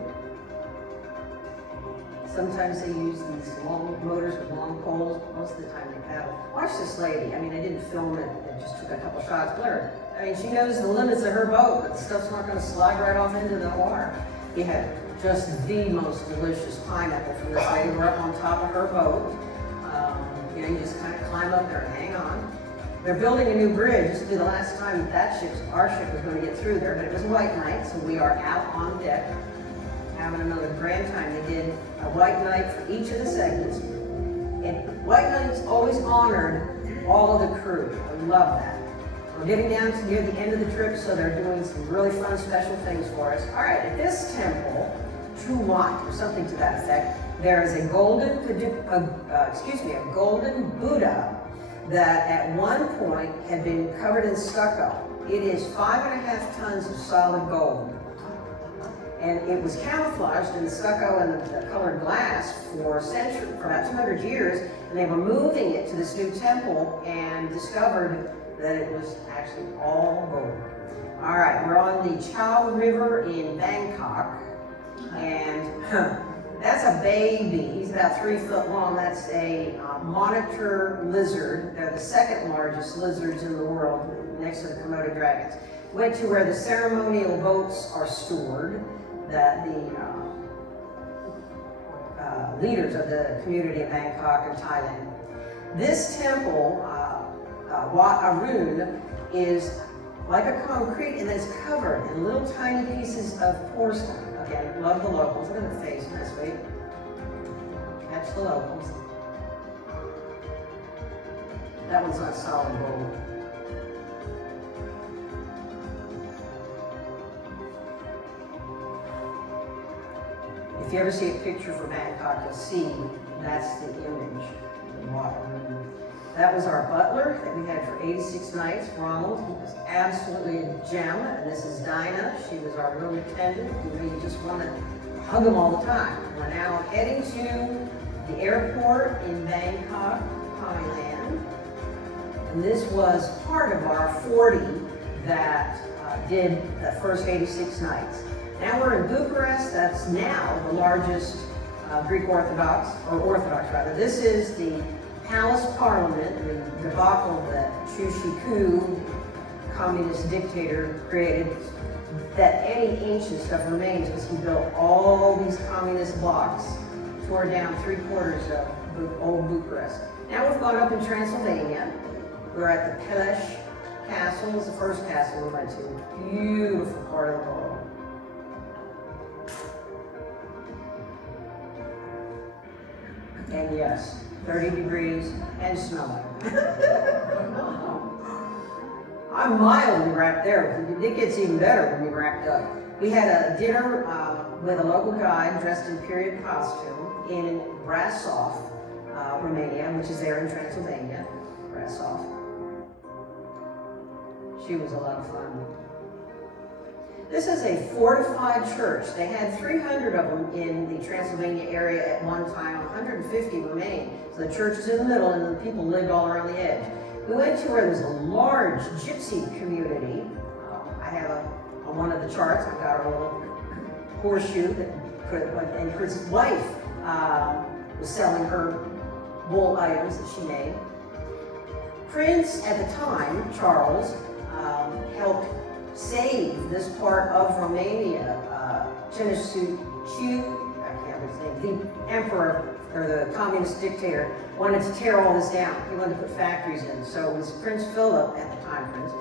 Sometimes they use these long motors with long poles. Most of the time they paddle. Watch this lady. I mean, I didn't film it. I just took a couple shots. Blurred. I mean, she knows the limits of her boat, but the stuff's not going to slide right off into the water. We had just the most delicious pineapple from this lady. We're up on top of her boat. You know, you just kind of climb up there and hang on. They're building a new bridge. This will be the last time our ship was going to get through there, but it was white night, so we are out on deck having another grand time. They did a white night for each of the segments. And white night's always honored all of the crew. I love that. We're getting down to near the end of the trip, so they're doing some really fun, special things for us. All right, at this temple, Truwat, or something to that effect, there is a golden Buddha that at one point had been covered in stucco. It is 5.5 tons of solid gold. And it was camouflaged in the stucco and the colored glass for about 200 years. And they were moving it to this new temple and discovered that it was actually all gold. All right, we're on the Chao River in Bangkok. And that's a baby. He's about 3 foot long. That's a monitor lizard. They're the second largest lizards in the world, next to the Komodo dragons. Went to where the ceremonial boats are stored, that the leaders of the community of Bangkok and Thailand. This temple, Wat Arun, is like a concrete and it's covered in little tiny pieces of porcelain. Again, love the locals. Look at the face in this way. Catch the locals. That one's not solid gold. If you ever see a picture from Bangkok, you'll see that's the image of the water. That was our butler that we had for 86 nights, Ronald. He was absolutely a gem. And this is Dinah. She was our room attendant. You just want to hug them all the time. We're now heading to the airport in Bangkok, Thailand. And this was part of our 40 that did the first 86 nights. Now we're in Bucharest. That's now the largest Greek Orthodox, or Orthodox rather. This is the Palace Parliament, the debacle that Ceausescu, communist dictator, created, that any ancient stuff remains because he built all these communist blocks, tore down 3/4 of old Bucharest. Now we've gone up in Transylvania. We're at the Pelesh Castle. It was the first castle we went to. Beautiful part of the world. And yes, 30 degrees and snowing. I'm mildly wrapped there. It gets even better when you're wrapped up. We had a dinner with a local guide dressed in period costume in Brasov, Romania, which is there in Transylvania. Brasov. She was a lot of fun. This is a fortified church. They had 300 of them in the Transylvania area at one time. 150 remain. So the church is in the middle and the people lived all around the edge. We went to where there's a large gypsy community. I have on one of the charts, I've got a little horseshoe and his wife was selling her wool items that she made. Prince, at the time, Charles, helped save this part of Romania. Ceausescu, I can't remember his name, the emperor, or the communist dictator, wanted to tear all this down. He wanted to put factories in. So it was Prince Philip, at the time Prince,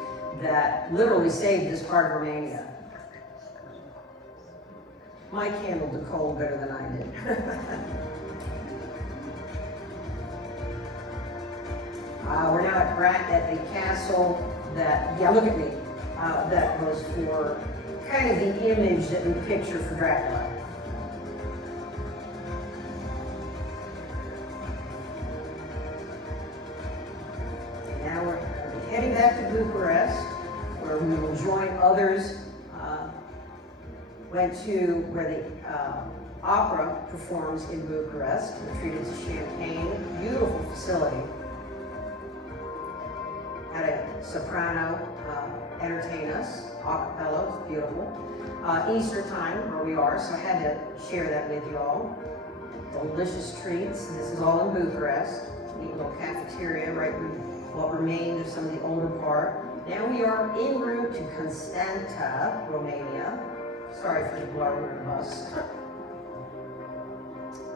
that literally saved this part of Romania. Mike handled the cold better than I did. We're now at the castle that, yeah, look at me, that was for kind of the image that we picture for Dracula. Now we're heading back to Bucharest, where we will join others. Went to where the opera performs in Bucharest. We're treated to champagne, beautiful facility. Had a soprano entertain us, a cappella, beautiful. Easter time, where we are, so I had to share that with you all. Delicious treats. This is all in Bucharest. Neat little cafeteria, right in what remained of some of the older part. Now we are en route to Constanta, Romania. Sorry for the blur of the bus.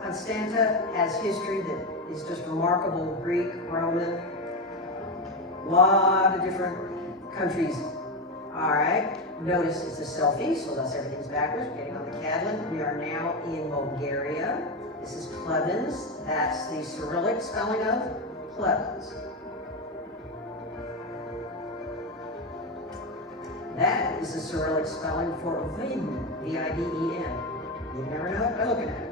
Constanta has history that is just remarkable. Greek, Roman, a lot of different countries. All right, notice it's a selfie, so thus everything's backwards. We're getting on the Cadlin. We are now in Bulgaria. This is Plevens. That's the Cyrillic spelling of Plevens. That is the Cyrillic spelling for Viden, V-I-D-E-N. You never know it by looking at it.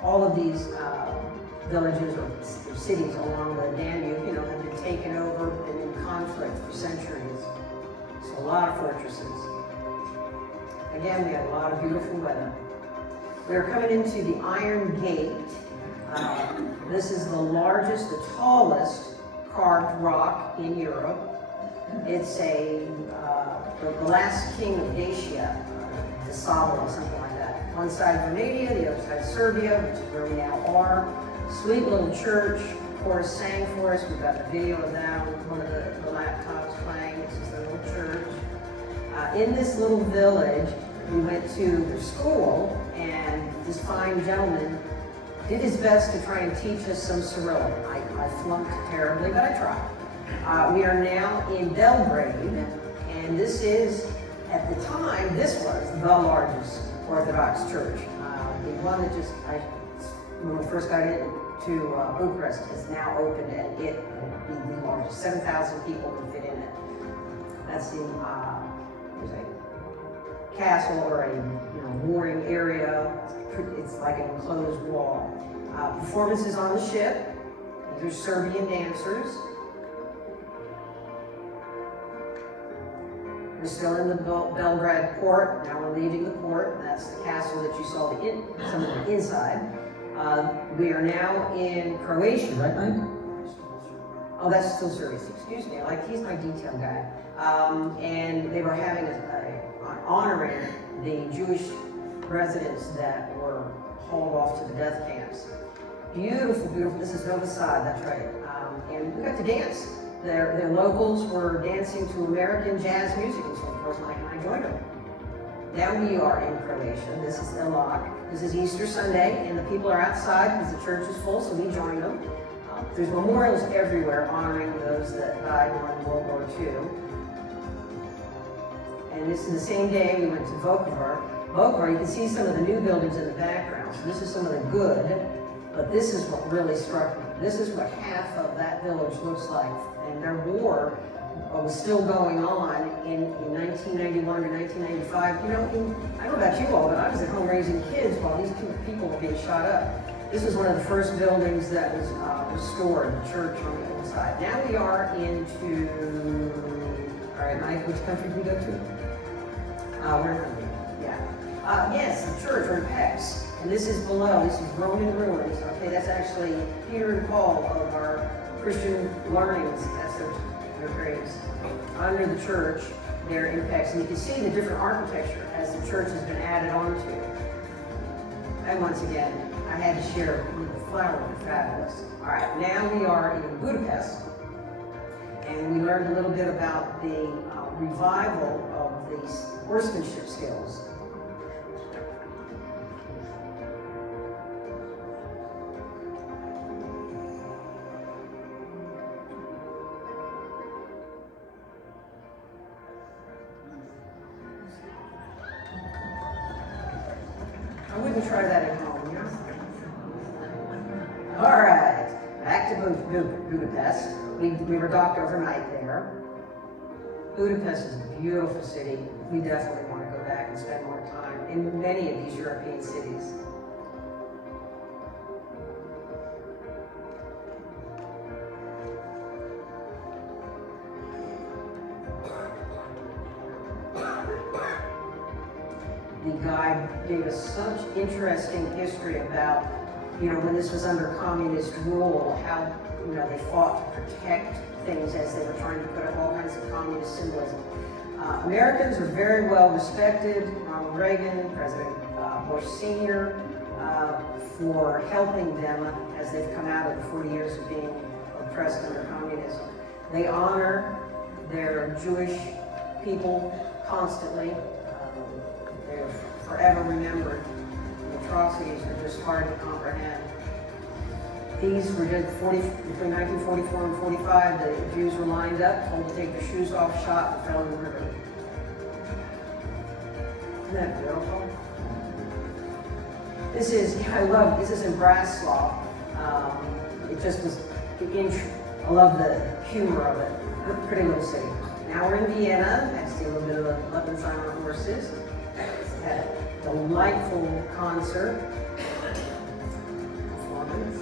All of these villages or cities along the Danube, have been taken over and in conflict for centuries. So a lot of fortresses. Again, we had a lot of beautiful weather. We are coming into the Iron Gate. This is the largest, the tallest carved rock in Europe. It's the last king of Dacia, the Savoy, something like that. One side Romania, the other side Serbia, which is where we now are. Sweet little church. Chorus sang for us. We've got the video of that with one of the laptops playing. This is the little church. In this little village, we went to the school, and this fine gentleman did his best to try and teach us some Cyrillic. I flunked terribly, but I tried. We are now in Belgrade, and this is, at the time, this was the largest Orthodox church. The one that when we first got into Bucharest, is now opened, and it will be the largest. 7,000 people can fit in it. That's the castle or a mooring area. It's like an enclosed wall. Performances on the ship. These are Serbian dancers. We're still in the Belgrade port. Now we're leaving the port. That's the castle that you saw some of the inside. We are now in Croatia, right, Mike? Oh, that's still Serbia. Excuse me. He's my detail guy. And they were having honoring the Jewish residents that were hauled off to the death camps. Beautiful, beautiful. This is Nova Sad, that's right. And we got to dance. Their locals were dancing to American jazz music, and so of course Mike and I joined them. Now we are in Croatia. This is Ilok. This is Easter Sunday, and the people are outside because the church is full, so we joined them. There's memorials everywhere honoring those that died during World War II. And this is the same day we went to Vukovar. Vukovar, you can see some of the new buildings in the background. So this is some of the good, but this is what really struck me. This is what half of that village looks like. And their war was still going on in 1991 to 1995. I don't know about you all, but I was at home raising kids while these two people were being shot up. This was one of the first buildings that was restored, the church on the inside. Now we are into, all right, Mike, which country did we go to? Yes, the church, or Pex. And this is below, this is Roman ruins. Okay, that's actually Peter and Paul of our Christian learnings. That's their graves. Under the church, there in Pex. And you can see the different architecture as the church has been added onto. And once again, I had to share the flowers are fabulous. All right, now we are in Budapest. And we learned a little bit about the revival of these horsemanship skills. I wouldn't try that at home, All right, back to Budapest. We were docked overnight there. Budapest is a beautiful city. We definitely want to go back and spend more time in many of these European cities. The guide gave us such interesting history about, when this was under communist rule, how, they fought to protect things as they were trying to put up all kinds of communist symbolism. Americans are very well respected. Ronald Reagan, President Bush Sr., for helping them as they've come out of the 40 years of being oppressed under communism. They honor their Jewish people constantly. They're forever remembered. The atrocities are just hard to comprehend. These were just between 1944 and 45, the Jews were lined up, told to take their shoes off, shot, and fell in the river. Isn't that beautiful? This is in Breslau. It just was, I love the humor of it. Pretty little city. Now we're in Vienna. I see a little bit of the London sign on horses. Had a delightful concert. Performance.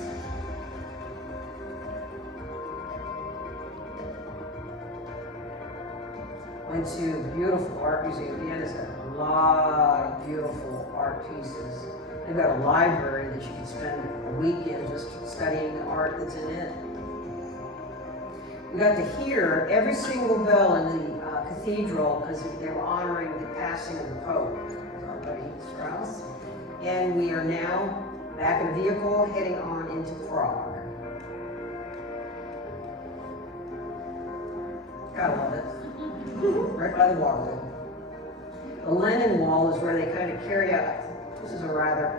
Went to a beautiful art museum. Vienna's got a lot of beautiful art pieces. They've got a library that you can spend a weekend just studying the art that's in it. We got to hear every single bell in the cathedral because they were honoring the passing of the Pope, our buddy Strauss. And we are now back in a vehicle heading on into Prague. Gotta love it. Right by the waterway. The Lenin Wall is where they kind of carry out, this is a rather,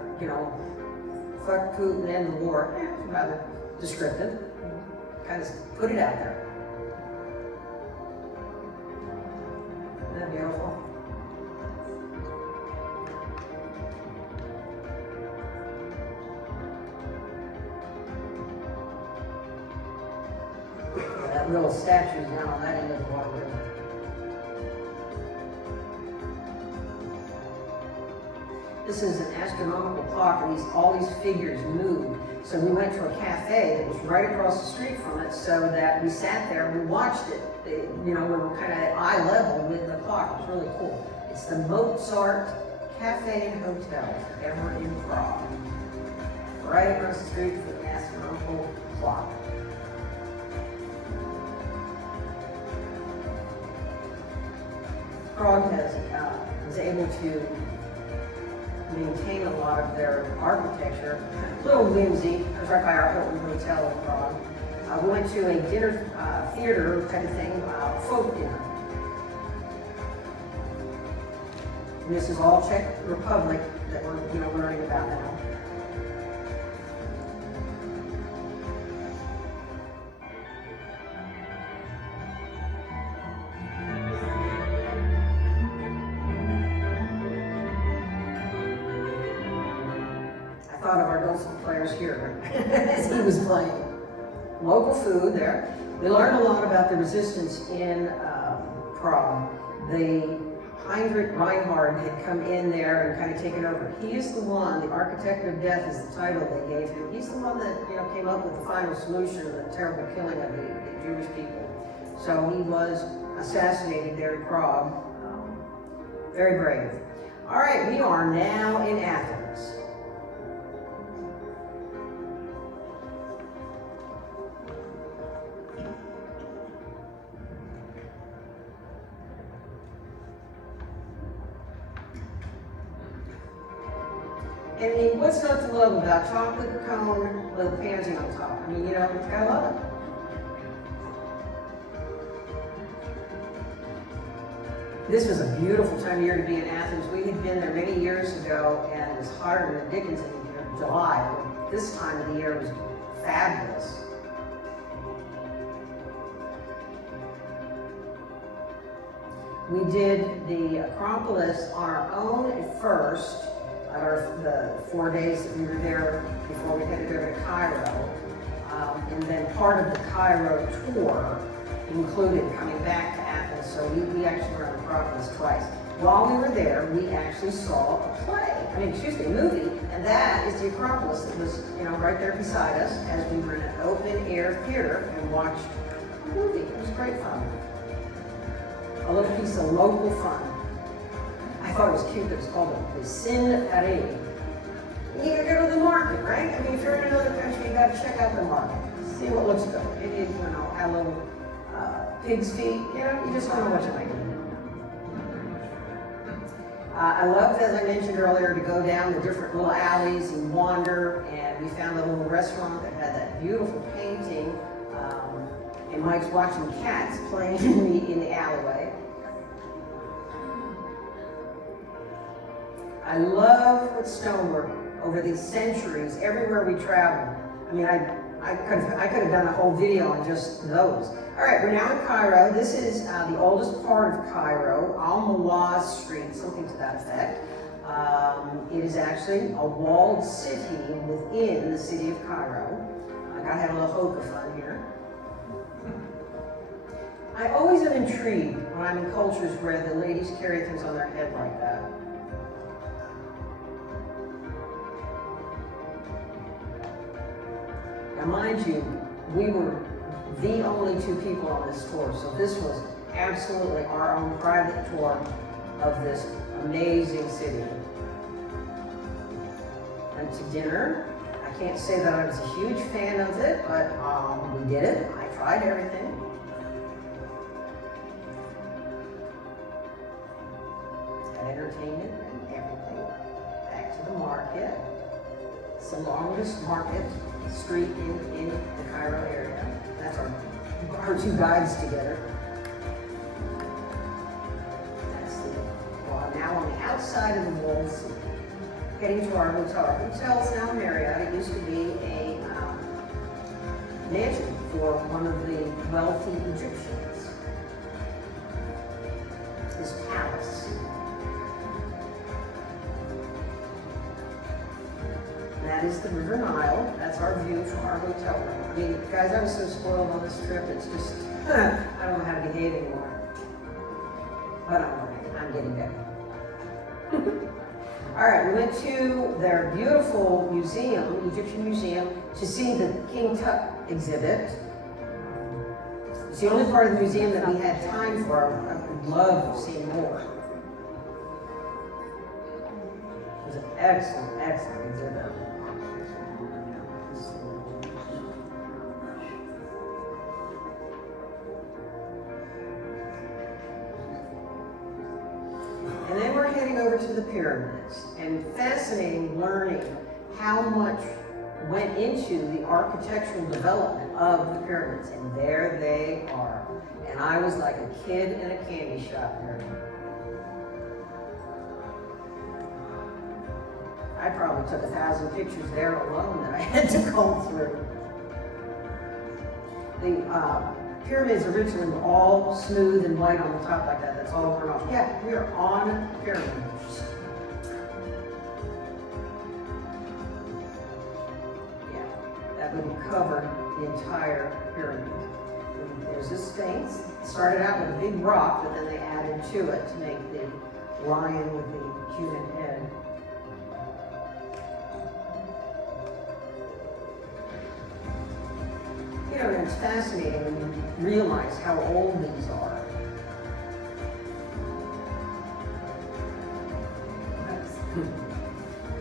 fuck Putin, end the war, rather descriptive. Kind of put it out there. Isn't that beautiful? That little statue's down on that end of the water river. This is an astronomical clock, and all these figures move. So we went to a cafe that was right across the street from it, so that we sat there and we watched it. We were kind of at eye level with the clock. It was really cool. It's the Mozart Cafe and Hotel, ever in Prague. Right across the street from the astronomical clock. Prague was able to maintain a lot of their architecture. A little whimsy. It was right by our Hilton Hotel in Prague. We went to a dinner theater kind of thing, folk dinner. And this is all Czech Republic that we're learning about now. Thought of our dulcimer players here as he was playing. Local food there. We learned a lot about the resistance in Prague. The Heinrich Reinhard had come in there and kind of taken over. He is the one, the architect of death is the title they gave him. He's the one that came up with the final solution of the terrible killing of the Jewish people. So he was assassinated there in Prague. Very brave. All right, we are now in Athens. And what's not to love about chocolate cone with a pansy on top? I mean, gotta love it. This was a beautiful time of year to be in Athens. We had been there many years ago, and it was hotter than the Dickens in July. But this time of the year was fabulous. We did the Acropolis on our own at first. The 4 days that we were there before we headed over to Cairo. And then part of the Cairo tour included coming back to Athens, so we actually were on the Acropolis twice. While we were there, we actually saw a movie, and that is the Acropolis that was, right there beside us as we were in an open-air theater and watched a movie. It was great fun. A little piece of local fun. I thought it was cute that it was called the Sin Array. You gotta go to the market, right? I mean, if you're in another country, you gotta check out the market. See what looks good. Maybe, have a little pig's feet. You just don't know what you might do. I loved, as I mentioned earlier, to go down the different little alleys and wander, and we found a little restaurant that had that beautiful painting, and Mike's watching cats playing in the alleyway. I I love what stonework over these centuries, everywhere we travel. I mean, I could have done a whole video on just those. All right, we're now in Cairo. This is the oldest part of Cairo, Al-Mawaz Street, something to that effect. It is actually a walled city within the city of Cairo. I gotta have a little hookah fun here. I always am intrigued when I'm in cultures where the ladies carry things on their head like that. Now mind you, we were the only two people on this tour, so this was absolutely our own private tour of this amazing city. Went to dinner. I can't say that I was a huge fan of it, but we did it. I tried everything. Had entertainment and everything. Back to the market. It's the longest market street in the Cairo area. That's our two guides together. That's the, well, now on the outside of the walls, heading to our hotel. Our hotel's now Marriott. It used to be a mansion for one of the wealthy Egyptians. His palace. That is the River Nile. That's our view from our hotel room. I mean, guys, I was so spoiled on this trip, it's just, I don't know how to behave anymore. But I'm learning. I'm getting better. All right, we went to their beautiful museum, Egyptian museum, to see the King Tut exhibit. It's the only part of the museum that we had time for. I would love to see more. It was an excellent, excellent exhibit. And then we're heading over to the pyramids, and fascinating learning how much went into the architectural development of the pyramids. And there they are. And I was like a kid in a candy shop there. I probably took 1,000 pictures there alone that I had to comb through. The pyramids originally were all smooth and white on the top like that. That's all worn off. Yeah, we are on pyramids. Yeah, that would cover the entire pyramid. And there's this Sphinx. It started out with a big rock, but then they added to it to make the lion with the human head. You know, and it's fascinating when you realize how old these are.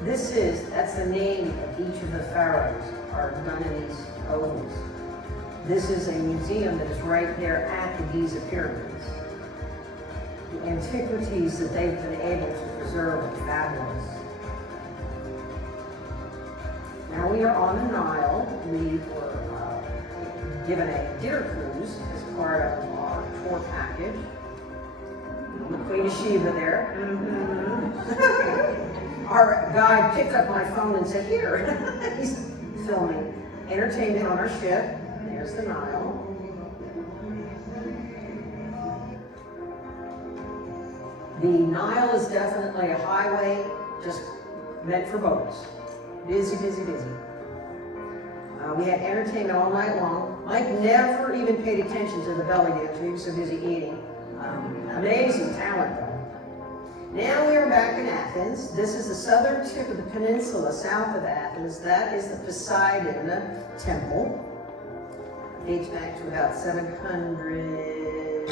That's the name of each of the pharaohs are done in these ovals. This is a museum that is right there at the Giza pyramids. The antiquities that they've been able to preserve are fabulous. Now we are on the Nile. We were given a dinner cruise as part of our tour package. The Queen of Sheba there. Our guide picked up my phone and said, here, he's filming entertainment on our ship. There's the Nile. The Nile is definitely a highway just meant for boats. Busy, busy, busy. We had entertainment all night long. Mike never even paid attention to the belly dancer. He was so busy eating. Amazing talent, though. Now we are back in Athens. This is the southern tip of the peninsula south of Athens. That is the Poseidon Temple. Dates back to about 700.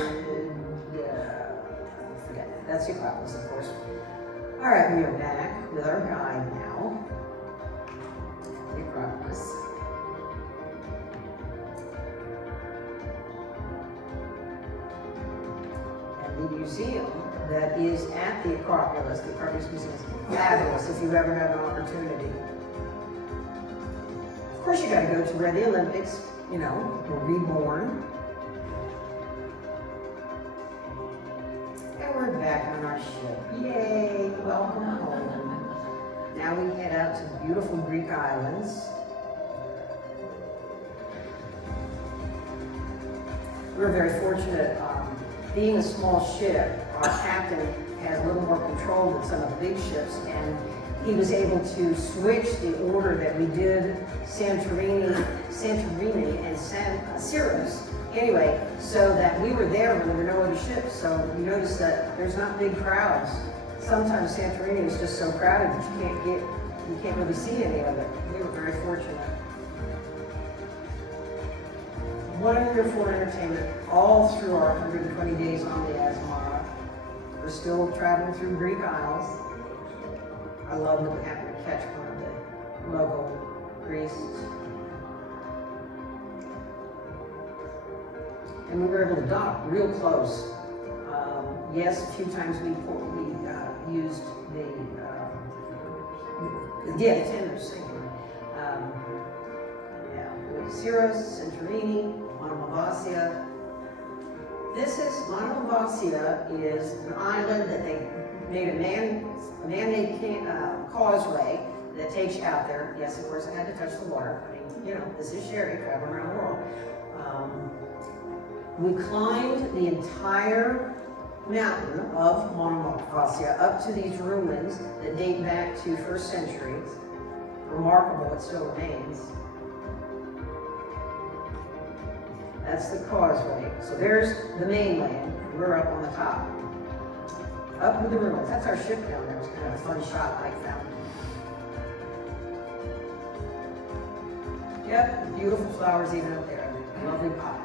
Forget that. That's the Acropolis, of course. All right, we are back with our guide now. The Acropolis. The museum that is at the Acropolis Museum is fabulous if you ever have an opportunity. Of course, you got to go to where the Olympics, you know, were reborn. And we're back on our ship. Yay, welcome home. Now we head out to the beautiful Greek islands. We're very fortunate. Being a small ship, our captain has a little more control than some of the big ships, and he was able to switch the order that we did Santorini and Syros. Anyway, so that we were there when there were no other ships. So you notice that there's not big crowds. Sometimes Santorini is just so crowded that you can't really see any of it. We were very fortunate. Wonderful entertainment all through our 120 days on the Asmara. We're still traveling through Greek Isles. I love that we happened to catch one of the local priests. And we were able to dock real close. Yes, a few times we used the tenders. We went to Syros, Santorini, Monomovasia. Monomovasia is an island that they made a man-made causeway that takes you out there. Yes, of course, I had to touch the water. I mean, you know, this is Sherry traveling around the world. We climbed the entire mountain of Monomovasia up to these ruins that date back to 1st century. Remarkable, it still remains. That's the causeway. So there's the mainland. We're up on the top. Up with the ruins. That's our ship down there. It's kind of a fun shot I found. Yep, beautiful flowers even up there. Lovely pie.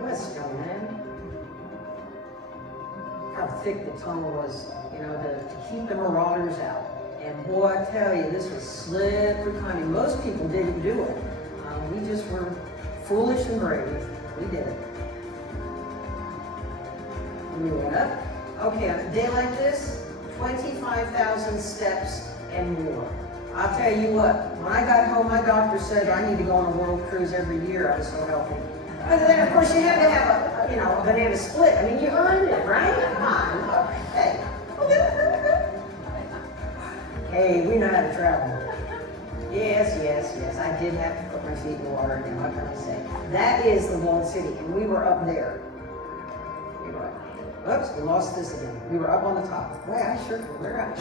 West, young man. How thick the tunnel was, you know, to keep the marauders out. And boy, I tell you, this was slippery climbing. Most people didn't do it. We just were foolish and brave. We did it. We went up. Okay, on a day like this, 25,000 steps and more. I'll tell you what, when I got home, my doctor said I need to go on a world cruise every year. I was so healthy. And then, of course, you have to have a banana split. I mean, you earned it, right? Come on. Hey. Hey, we know how to travel. Yes. I did have to put my feet in the water again. What can I say? That is the walled city, and we were up there. Oops, we lost this again. We were up on the top. Boy, I sure feel we're up.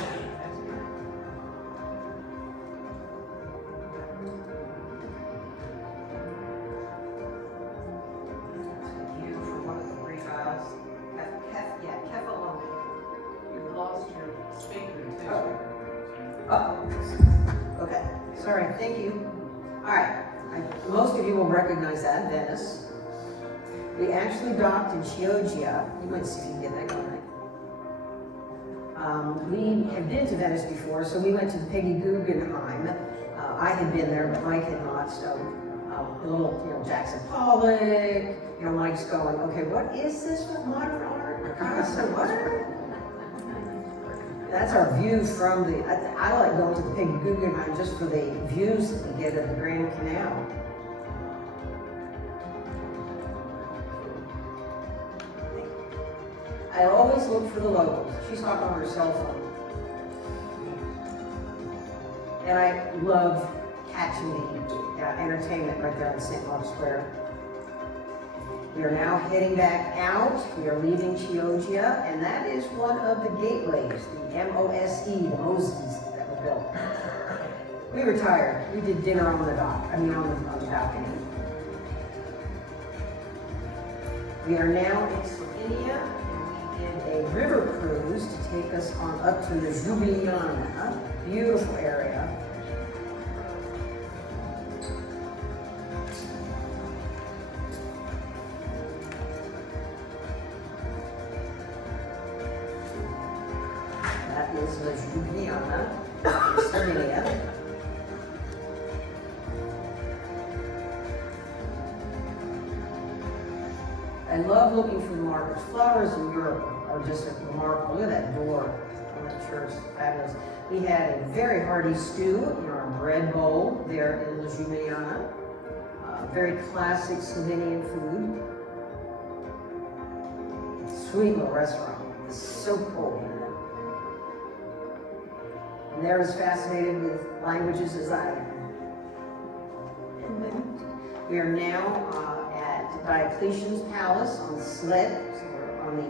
Okay, sorry, thank you. All right, most of you will recognize that, Venice. We actually docked in Chioggia. You might see if you can get that going. We had been to Venice before, so we went to the Peggy Guggenheim. I had been there, but Mike had not, so a little, Jackson Pollock, Mike's going, okay, what is this with modern art? Picasso, what? That's our view from the, I like going to the Peggy Guggenheim just for the views that we get of the Grand Canal. I always look for the locals. She's talking on her cell phone. And I love catching the entertainment right there in St. Mark's Square. We are now heading back out. We are leaving Chioggia, and that is one of the gateways, the MOSE, the Moses that were built. We were tired. We did dinner on the dock, on the balcony. We are now in Slovenia, and we did a river cruise to take us on up to the Ljubljana, beautiful area. That is the Ljubljana, Slovenia. I love looking for the markets. Flowers in Europe are just remarkable. Look at that door on the church, fabulous. We had a very hearty stew in our bread bowl there in Ljubljana. Very classic Slovenian food. sweet little restaurant. It's so cool. And they're as fascinated with languages as I am. We are now at Diocletian's Palace on the sled. So we're on the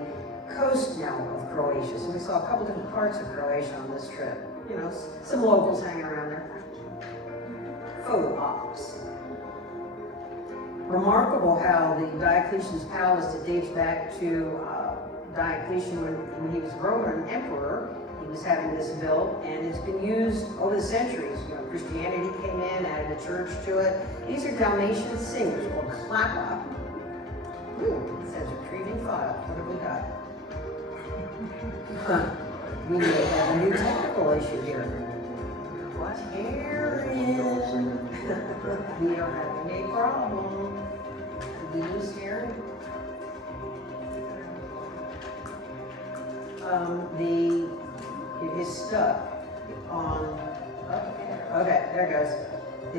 coast now of Croatia. So we saw a couple different parts of Croatia on this trip. You know, some locals hanging around there. Photo ops. Remarkable how the Diocletian's Palace, it dates back to Diocletian when he was Roman emperor. He was having this built, and it's been used over the centuries. You know, Christianity came in, added a church to it. These are Dalmatian singers called Klappa. Ooh, it says retrieving file. What have we got? Huh. We may have a new technical issue here. Aaron. We are having a problem. Did we lose Aaron? It is stuck on, oh, okay, there it goes.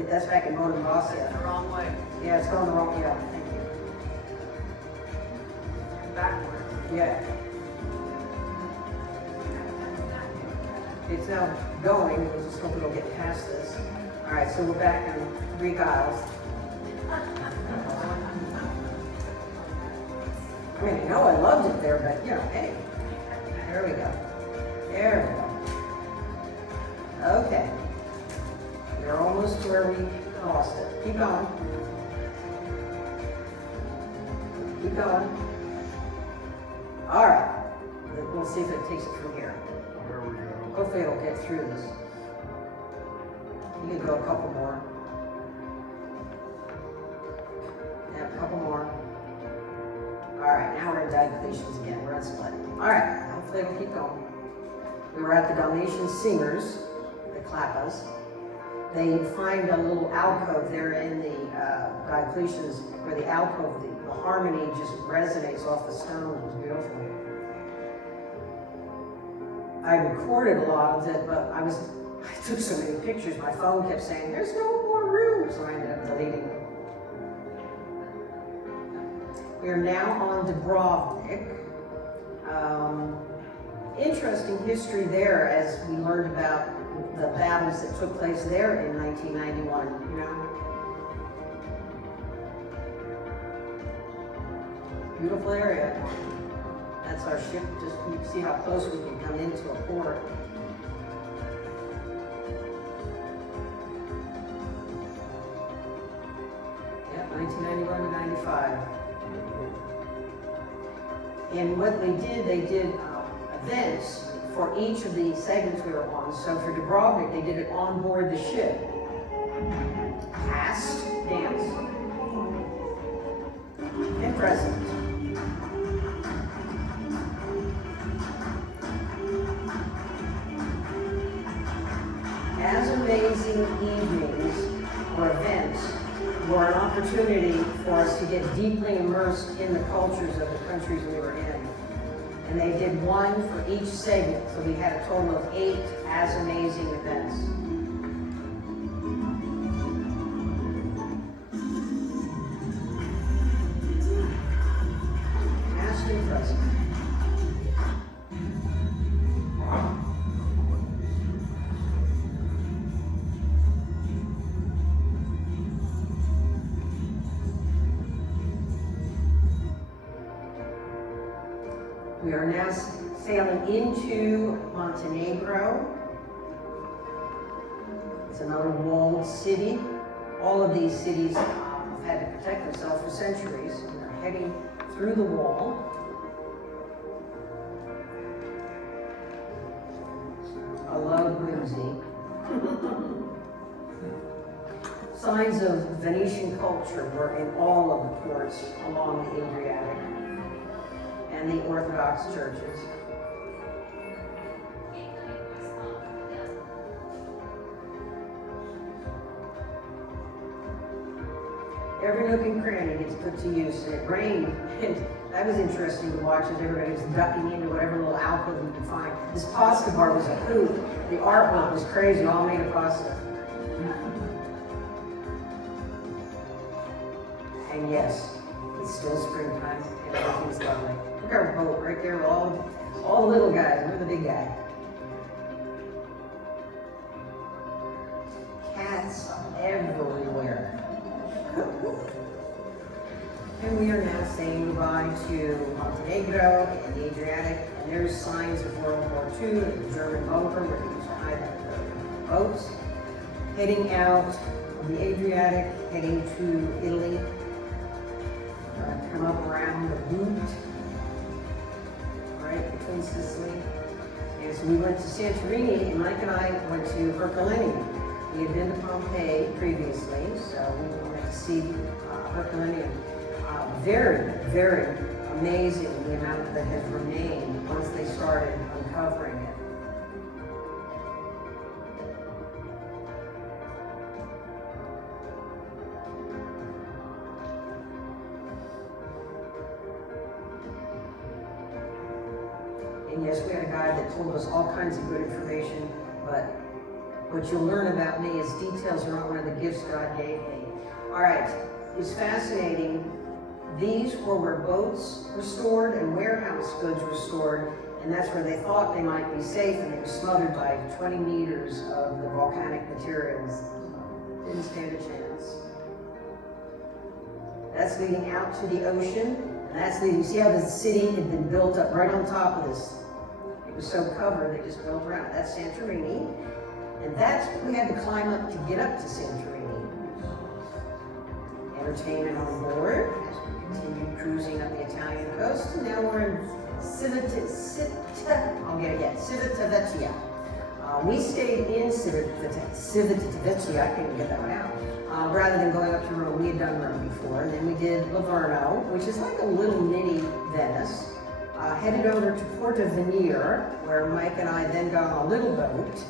That's back in Bonambasia. The wrong way. Yeah, it's going the wrong, yeah, thank you. Backwards. Yeah. It's now going, we just hope it'll get past this. All right, so we're back in Greek Isles. I mean, I know I loved it there, but you know, hey, there we go. There we go. Okay. We're almost to where we lost it. Keep going. Keep going. All right. We'll see if it takes it from here. There we go. Hopefully it'll get through this. You can go a couple more. Yeah, a couple more. All right, now we're at Diocletian's again. We're at split. All right, hopefully it'll keep going. We were at the Dalmatian Singers, the Klappas. They find a little alcove there in the Diocletian's, where the alcove, the harmony just resonates off the stone. It was beautiful. I recorded a lot of it, but I took so many pictures, my phone kept saying, there's no more room, so I ended up deleting them. We are now on Dubrovnik. Interesting history there as we learned about the battles that took place there in 1991, you know. Beautiful area. That's our ship, just you can see how close we can come into a port. Yep, 1991 to 95. And what they did events for each of the segments we were on. So for Dubrovnik, they did it on board the ship. Past, dance, and present. As amazing evenings or events were an opportunity for us to get deeply immersed in the cultures of the countries we were in. And they did one for each segment, so we had a total of 8 as amazing events. Past and present. We are now sailing into Montenegro. It's another walled city. All of these cities have had to protect themselves for centuries, and they're heading through the wall. A loud whimsy. Signs of Venetian culture were in all of the ports along the Adriatic and the Orthodox churches. Every nook and cranny gets put to use, and it rained, and that was interesting to watch as everybody was ducking into whatever little alcove you could find. This pasta bar was a hoot. The artwork was crazy, all made of pasta. And yes, it's still springtime, and everything's lovely. Look Look at our boat right there with all the little guys. We're the big guy. Cats everywhere. And we are now saying goodbye to Montenegro and the Adriatic. And there's signs of World War II, the German bunker where they used to hide the boats. Heading out of the Adriatic, heading to Italy. Come up around the route, right between Sicily. And so we went to Santorini, and Mike and I went to Herculaneum. We had been to Pompeii previously, so we went to see Herculaneum. Very, very amazing the amount that has remained once they started uncovering it. And yes, we had a guide that told us all kinds of good information, but what you'll learn about me is details around one of the gifts God gave me. All right, it's fascinating. These were where boats were stored and warehouse goods were stored, and that's where they thought they might be safe, and they were smothered by 20 meters of the volcanic materials. Didn't stand a chance. That's leading out to the ocean, and that's leading, see how the city had been built up right on top of this. It was so covered, they just built around it. That's Santorini, and that's what we had to climb up to get up to Santorini. Entertainment on board as we continued cruising up the Italian coast, and now we're in Civitavecchia. We stayed in Civitavecchia, I couldn't get that one out, rather than going up to Rome. We had done Rome before, and then we did Livorno, which is like a little mini Venice. Headed over to Porto Venere, where Mike and I then got on a little boat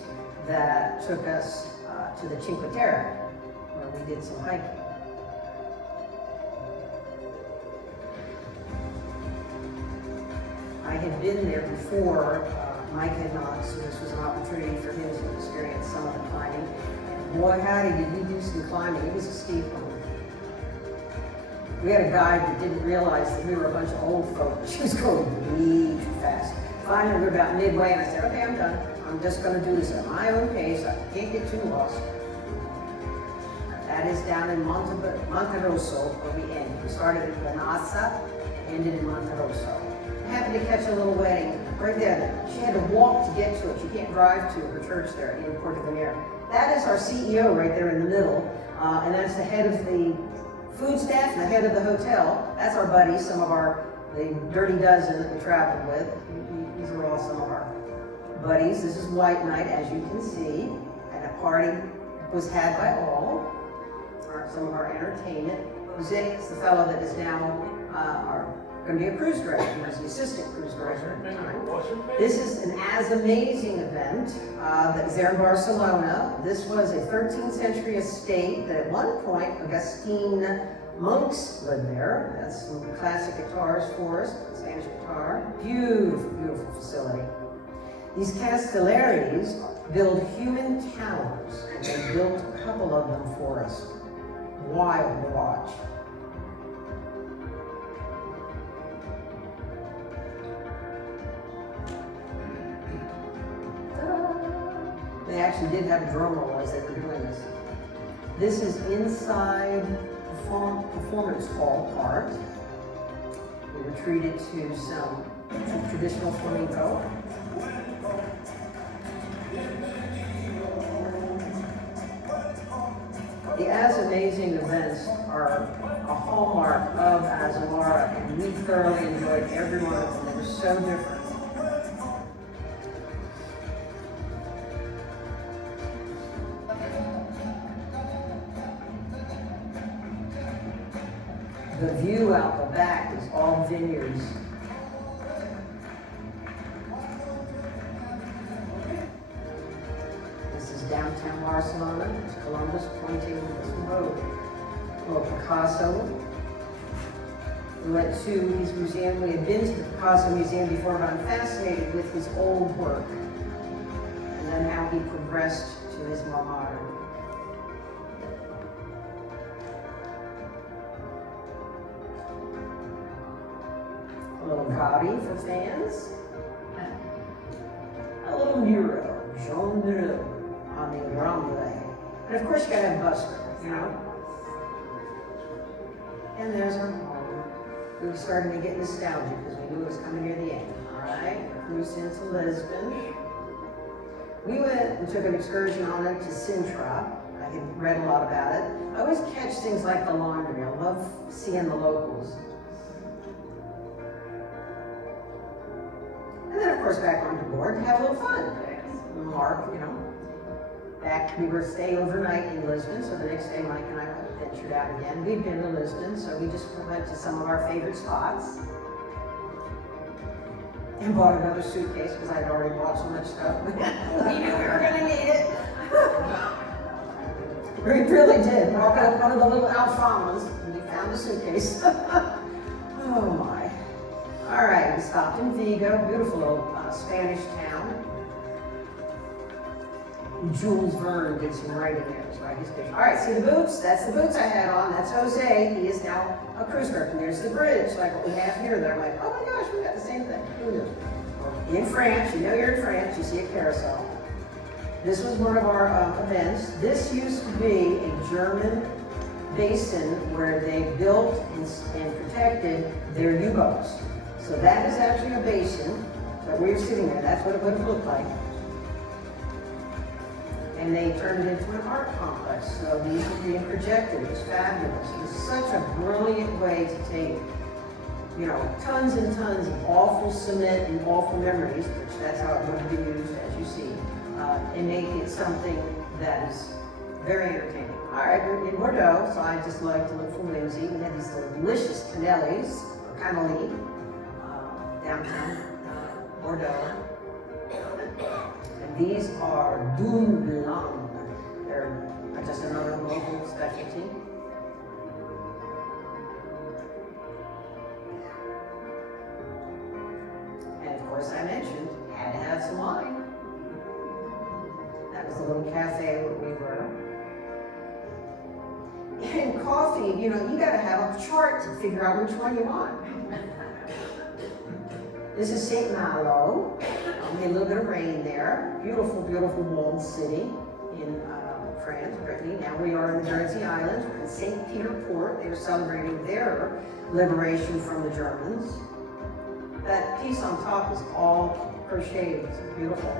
that took us to the Cinque Terre, where we did some hiking. I had been there before, Mike had not, so this was an opportunity for him to experience some of the climbing. And boy, howdy, did we do some climbing. It was a steep one. We had a guide that didn't realize that we were a bunch of old folk. She was going way too fast. Finally, we were about midway, and I said, okay, I'm done. I'm just going to do this at my own pace. I can't get too lost. That is down in Monterosso, where we ended. We started in Vernazza and ended in Monterosso. I happened to catch a little wedding right there. She had to walk to get to it. She can't drive to her church there in Porto Venere. That is our CEO right there in the middle, and that's the head of the food staff and the head of the hotel. That's our buddies, the dirty dozen that we traveled with. These are all some of our buddies. This is White Night, as you can see, and a party was had by all. Some of our entertainment. Jose is the fellow that is now going to be a cruise director. He was the assistant cruise director at the time. This is an as amazing event that was there in Barcelona. This was a 13th century estate that at one point Augustine monks lived there. That's some classic guitars for us, Spanish guitar. Beautiful, beautiful facility. These castellaries build human towers, and they built a couple of them for us. Wild to watch. They actually did have a drum roll as they were doing this. This is inside the performance hall part. We were treated to some traditional flamenco. The As Amazing events are a hallmark of Azamara, and we thoroughly enjoyed every one of them. They were so different. The view out the back is all vineyards. This is downtown Barcelona. There's Columbus pointing this road. Little Picasso. We went to his museum. We had been to the Picasso Museum before, but I'm fascinated with his old work and then how he progressed to his more modern. little Gaudi for fans. A little mural, Jean Mural, on the runway. And of course you gotta have a bus driver, you know? And there's our home. We were starting to get nostalgic because we knew it was coming near the end. All right, cruised into Lisbon. We went and took an excursion on it to Sintra. I had read a lot about it. I always catch things like the laundry. I love seeing the locals. And then, of course, back on board to have a little fun. Mark, you know, back, we were staying overnight in Lisbon, so the next day Mike and I ventured out again. We'd been to Lisbon, so we just went to some of our favorite spots. And bought another suitcase because I'd already bought so much stuff. We knew we were going to need it. We really did. Walked up one of the little Alfamas and we found the suitcase. Oh my. All right, we stopped in Vigo, beautiful little Spanish town. Jules Verne did some writing there, so I his picture. All right, see the boots? That's the boots I had on. That's Jose. He is now a cruise director. And there's the bridge, like what we have here. They're like, oh my gosh, we got the same thing. Who knew? In France, you know you're in France, you see a carousel. This was one of our events. This used to be a German basin where they built and protected their U-boats. So that is actually a basin, but we were sitting there. That's what it would have looked like. And they turned it into an art complex. So these were being projected. It was fabulous. It was such a brilliant way to take, you know, tons and tons of awful cement and awful memories, which that's how it would have been used, as you see, and make it something that is very entertaining. All right, we're in Bordeaux, so I just like to look for whimsy. We had these delicious cannellis, or cannelli, downtown Bordeaux. And these are Dune Blanc. They're just another local specialty. And of course, I mentioned, had to have some wine. That was the little cafe where we were. And coffee, you know, you gotta have a chart to figure out which one you want. This is St. Malo. We had a little bit of rain there. Beautiful, beautiful walled city in France, Brittany. Now we are in the Jersey Islands. We're in St. Peter Port. They're celebrating their liberation from the Germans. That piece on top is all crocheted. It's beautiful.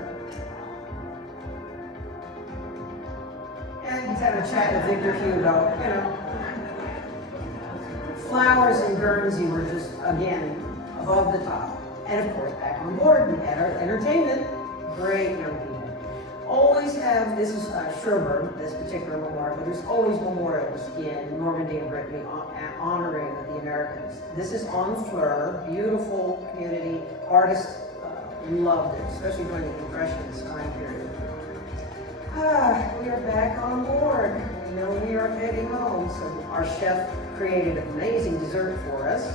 And he's having a chat with Victor Hugo, you know. Flowers in Guernsey were just, again, above the top. And of course, back on board, we had our entertainment. Great young people. Always have, this is Cherbourg, this particular memorial, but there's always memorials in Normandy and Brittany honoring the Americans. This is Honfleur, beautiful community. Artists loved it, especially during the Impressionist time period. We are back on board. We know we are heading home, so our chef created an amazing dessert for us.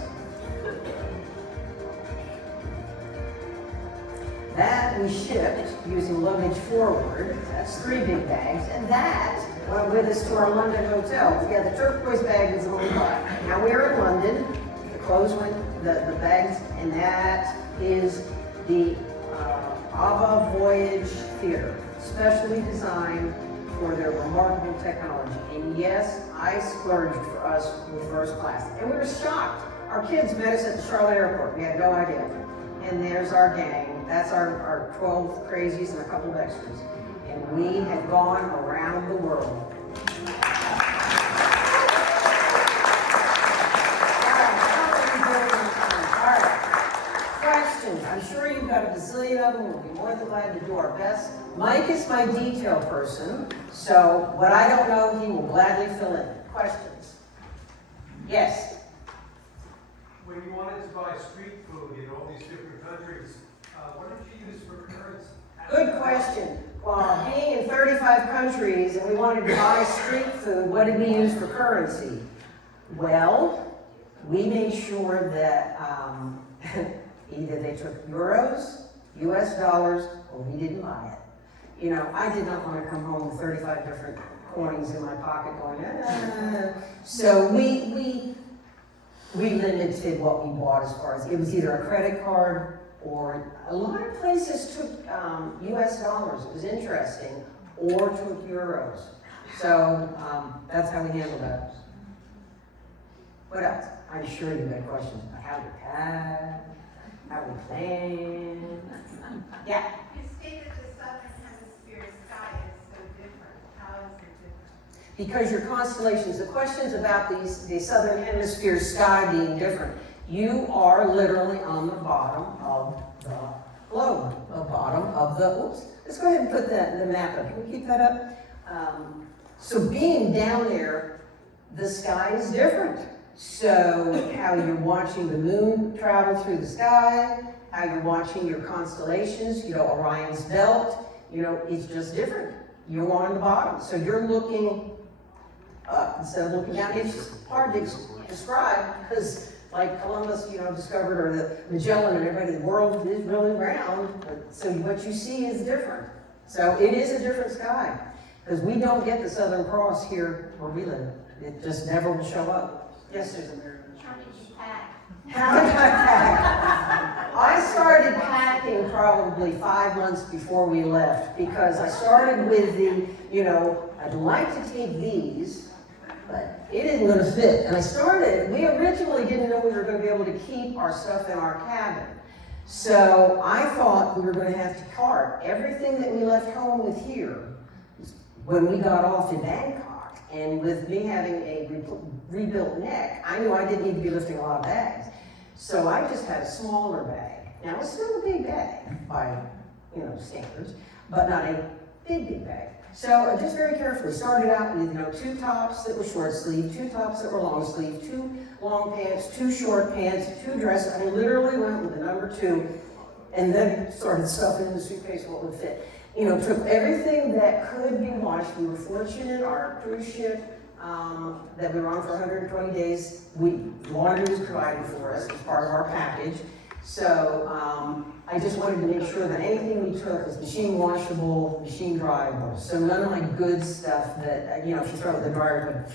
That we shipped using luggage forward. That's 3 big bags. And that went with us to our London hotel. Yeah, the turquoise bag is the only part. Now we are in London. The clothes went, the bags, and that is the Ava Voyage Theater, specially designed for their remarkable technology. And yes, I splurged for us with first class. And we were shocked. Our kids met us at the Charlotte Airport. We had no idea. And there's our gang. That's our 12 crazies and a couple of extras. And we have gone around the world. All right. Questions. I'm sure you've got a bazillion of them. We'll be more than glad to do our best. Mike is my detail person, so what I don't know, he will gladly fill in. Questions? Yes? When you wanted to buy street food in all these different countries, what did you use for currency? Good question. Well, being in 35 countries and we wanted to buy street food, what did we use for currency? Well, we made sure that either they took euros, US dollars, or we didn't buy it. You know, I did not want to come home with 35 different coins in my pocket going, So we we limited what we bought as far as, it was either a credit card or a lot of places took US dollars, it was interesting, or took euros. So that's how we handled that. What else? I'm sure you had questions about how we pack, how we plan. Yeah? You stated the southern hemisphere sky is so different. How is it different? Because your constellations, the questions about the southern hemisphere sky being different, you are literally on the bottom of the globe, the bottom of the, oops, let's go ahead and put that in the map up. Can we keep that up? So being down there, the sky is different. So how you're watching the moon travel through the sky, how you're watching your constellations, Orion's belt, it's just different. You're on the bottom, so you're looking up instead of looking down. It's hard to describe because like Columbus, discovered, or the Magellan and everybody, the world is really round, so what you see is different. So it is a different sky because we don't get the Southern Cross here where we live. It just never will show up. Yes, Susan. How did you pack? How did I pack? I started packing probably 5 months before we left because I started with the, I'd like to take these, but it isn't going to fit. And we originally didn't know we were going to be able to keep our stuff in our cabin. So I thought we were going to have to cart everything that we left home with here when we got off in Bangkok. And with me having a rebuilt neck, I knew I didn't need to be lifting a lot of bags. So I just had a smaller bag. Now it's still a big bag by, standards, but not a big bag. So I just very carefully started out with, 2 tops that were short sleeve, 2 tops that were long sleeve, 2 long pants, 2 short pants, 2 dresses. I literally went with the number 2 and then started stuffing in the suitcase what would fit. Took everything that could be washed. We were fortunate, our cruise ship that we were on for 120 days, laundry was provided for us as part of our package. So I just wanted to make sure that anything we took was machine washable, machine dryable. So none of my good stuff that, if you throw it in the dryer,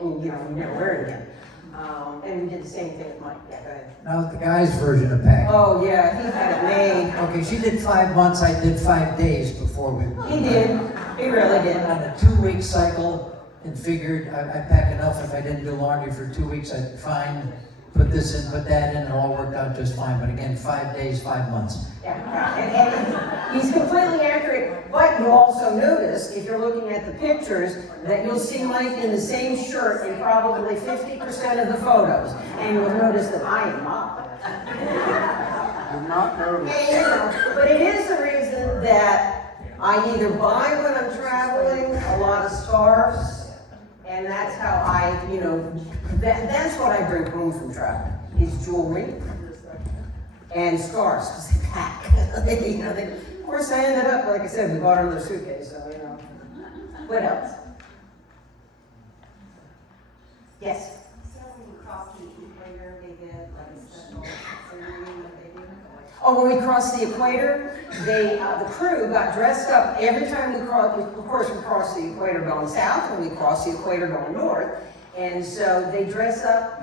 you never wear it again. And we did the same thing with Mike. Yeah, go ahead. Now the guy's version of packing. Oh yeah, he had it made. Okay, she did 5 months, I did 5 days before we... He did, he really did. On a 2-week cycle and figured I'd pack enough if I didn't do laundry for 2 weeks, I'd fine, put this in, put that in, and it all worked out just fine. But again, 5 days, 5 months. Yeah, and he's completely accurate, but you also notice, if you're looking at the pictures, that you'll see Mike in the same shirt in probably 50% of the photos. And you'll notice that I am not. You're not nervous. But it is the reason that I either buy when I'm traveling a lot of scarves, and that's how I, that's what I bring home from travel, is jewelry and scarves, because they pack. Of course, I ended up, like I said, we bought another suitcase, so, What else? Yes? So when you cross the equator, they get like a special ceremony that they do? Oh, when we crossed the equator, the crew got dressed up every time we crossed. Of course, we crossed the equator going south, and we crossed the equator going north. And so they dress up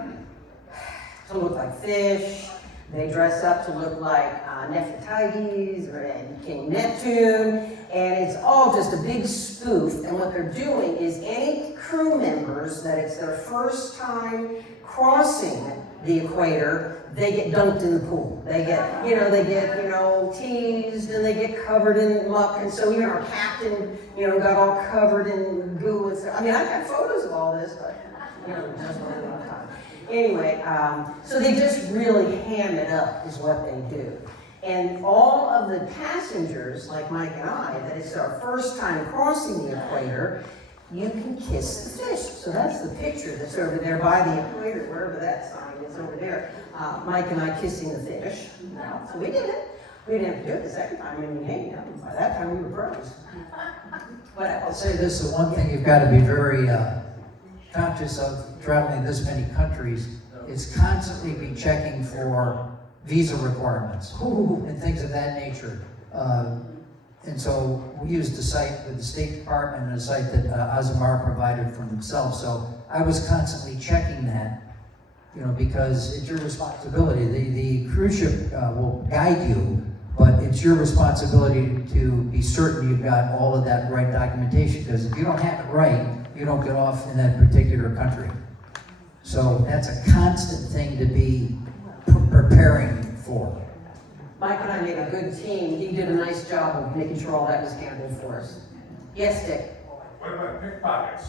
to look like fish. They dress up to look like Nefertiti's and King Neptune, and it's all just a big spoof. And what they're doing is any crew members that it's their first time crossing the equator, they get dunked in the pool. They get, teased, and they get covered in muck. And so even our captain, got all covered in goo and stuff. I mean, I've got photos of all this, but just not enough time. Anyway, so they just really ham it up is what they do. And all of the passengers, like Mike and I, that it's our first time crossing the equator, you can kiss the fish. So that's the picture that's over there by the equator, wherever that sign is over there. Mike and I kissing the fish. So we did it. We didn't have to do it the second time. By that time we were pros. But I'll say this, the one thing you've got to be very conscious of traveling this many countries is constantly be checking for visa requirements and things of that nature. And so we used the site with the State Department and a site that Azamar provided for themselves. So I was constantly checking that because it's your responsibility. The cruise ship will guide you, but it's your responsibility to be certain you've got all of that right documentation, because if you don't have it right, you don't get off in that particular country. So that's a constant thing to be preparing for. Mike and I made a good team. He did a nice job of making sure all that was handled for us. Yes, Dick? What about pickpockets?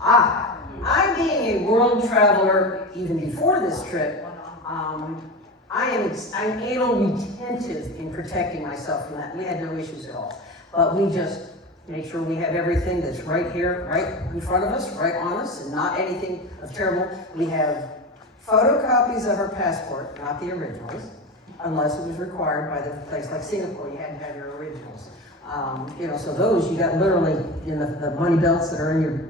I being a world traveler, even before this trip, I'm anal retentive in protecting myself from that. We had no issues at all. But we just make sure we have everything that's right here, right in front of us, right on us, and not anything of terrible. We have photocopies of our passport, not the originals, unless it was required by the place like Singapore. You had to have your originals. So those you got literally in the money belts that are in your,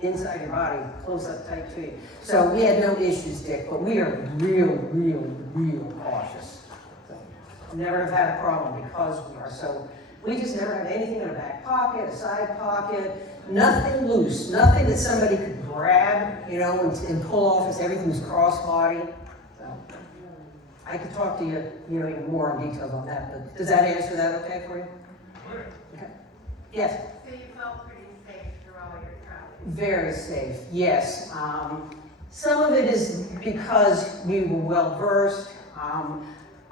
inside your body, close up tight to you. So we had no issues, Dick, but we are real cautious. So, never have had a problem because we are so. We just never have anything in a back pocket, a side pocket, nothing loose, nothing that somebody could grab, and pull off as everything's crossbody. So, I could talk to you, even more in detail on that, but does that answer that okay for you? Okay. Yes? So you felt pretty safe through all your travels? Very safe, yes. Some of it is because we were well versed.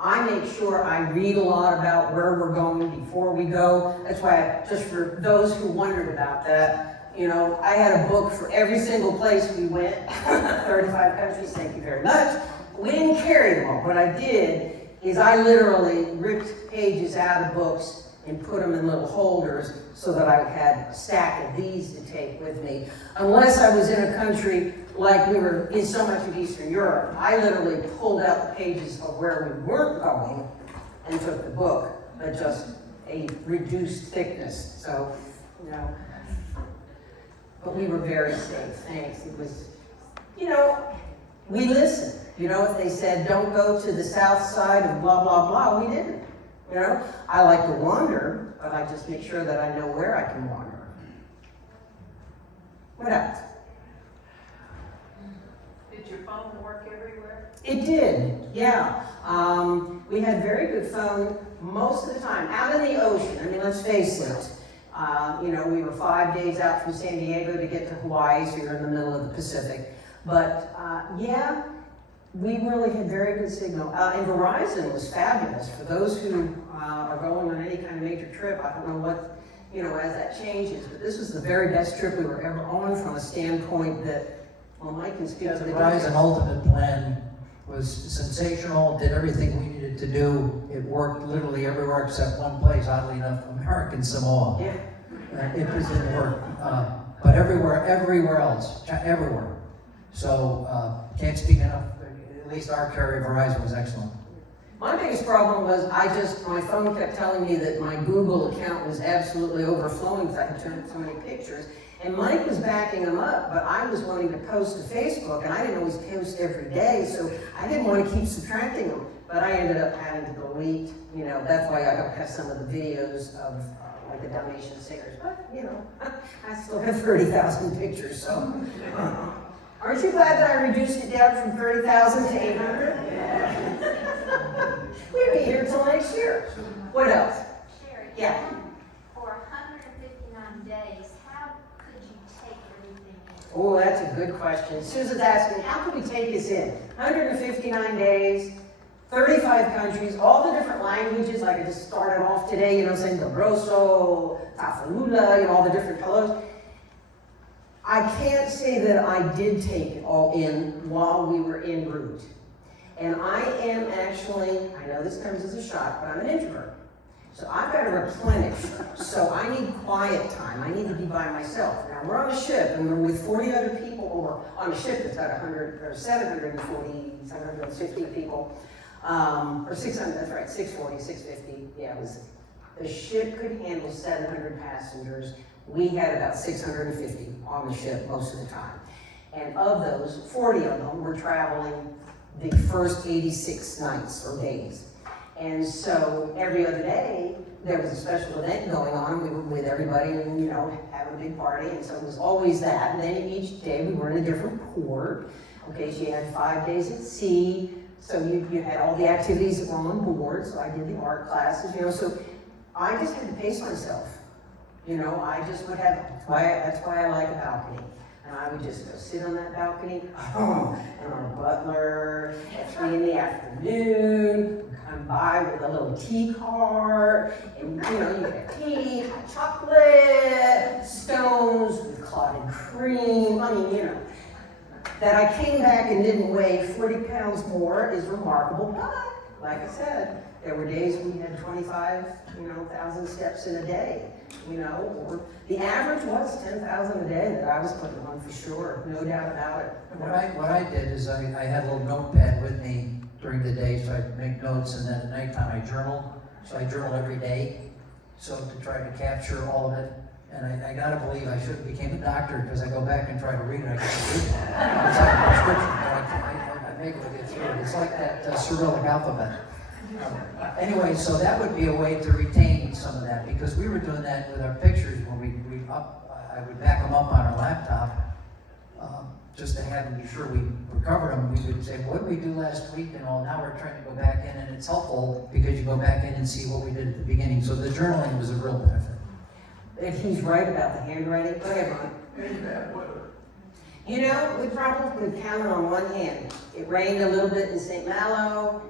I make sure I read a lot about where we're going before we go. That's why, just for those who wondered about that, I had a book for every single place we went, 35 countries, thank you very much. We didn't carry them all. What I did is I literally ripped pages out of books and put them in little holders so that I had a stack of these to take with me. Unless I was in a country like we were in so much of Eastern Europe, I literally pulled out the pages of where we weren't going and took the book, but just a reduced thickness. So, but we were very safe, thanks. It was, we listened. If they said, don't go to the south side of blah, blah, blah, we didn't. I like to wander, but I just make sure that I know where I can wander. What else? Did your phone work everywhere? It did, yeah. We had very good phone most of the time. Out in the ocean, let's face it. We were 5 days out from San Diego to get to Hawaii, so you're in the middle of the Pacific. But we really had very good signal. And Verizon was fabulous. For those who are going on any kind of major trip, I don't know what, as that changes, but this was the very best trip we were ever on from a standpoint that, Mike can speak to The the Verizon Ultimate plan was sensational, did everything we needed to do. It worked literally everywhere except one place, oddly enough, American Samoa. Yeah. It just didn't work. But everywhere else, everywhere. So, can't speak enough. At least our carrier, Verizon, was excellent. My biggest problem was my phone kept telling me that my Google account was absolutely overflowing because I had turned so many pictures. And Mike was backing them up, but I was wanting to post to Facebook, and I didn't always post every day, so I didn't want to keep subtracting them. But I ended up having to delete, that's why I don't have some of the videos of like the Dalmatian singers. But, I still have 30,000 pictures, so. Aren't you glad that I reduced it down from 30,000 to 800? We'll be here till next year. What else? Sherry, Yeah. for 159 days, how could you take everything in? Oh, that's a good question. Susan's asking, how can we take this in? 159 days, 35 countries, all the different languages, like I just started off today, saying the Grosso, Tafalula, all the different colors. I can't say that I did take it all in while we were en route. And I am actually, I know this comes as a shock, but I'm an introvert. So I've got to replenish. So I need quiet time. I need to be by myself. Now we're on a ship and we're with 40 other people, or on a ship that's got 740, 750 people. Or 600, that's right, 640, 650. Yeah, the ship could handle 700 passengers. We had about 650 on the ship most of the time. And of those, 40 of them were traveling the first 86 nights or days. And so every other day, there was a special event going on. We were with everybody and, having a big party. And so it was always that. And then each day we were in a different port. Okay, she had 5 days at sea, so you had all the activities that were on board, so I did the art classes, so I just had to pace myself. I just would have, that's why I like a balcony. And I would just go sit on that balcony, and our butler at 3 in the afternoon would come by with a little tea cart, and you get tea, hot chocolate, scones with clotted cream. That I came back and didn't weigh 40 pounds more is remarkable, but like I said, there were days we had 25,000 steps in a day, or the average was 10,000 a day that I was putting on for sure, no doubt about it. What I did is I had a little notepad with me during the day, so I'd make notes, and then at nighttime I journal. So I journal every day, so to try to capture all of it. And I gotta believe I should have became a doctor, because I go back and try to read it, I can't read it. It's like a prescription, but I make it get through it. It's like that Cyrillic alphabet. Anyway, so that would be a way to retain some of that, because we were doing that with our pictures when I would back them up on our laptop, just to have them be sure we recovered them. We would say, what did we do last week? And now we're trying to go back in, and it's helpful because you go back in and see what we did at the beginning. So the journaling was a real benefit. If he's right about the handwriting, go ahead, Ron. We probably could count it on one hand. It rained a little bit in St. Malo.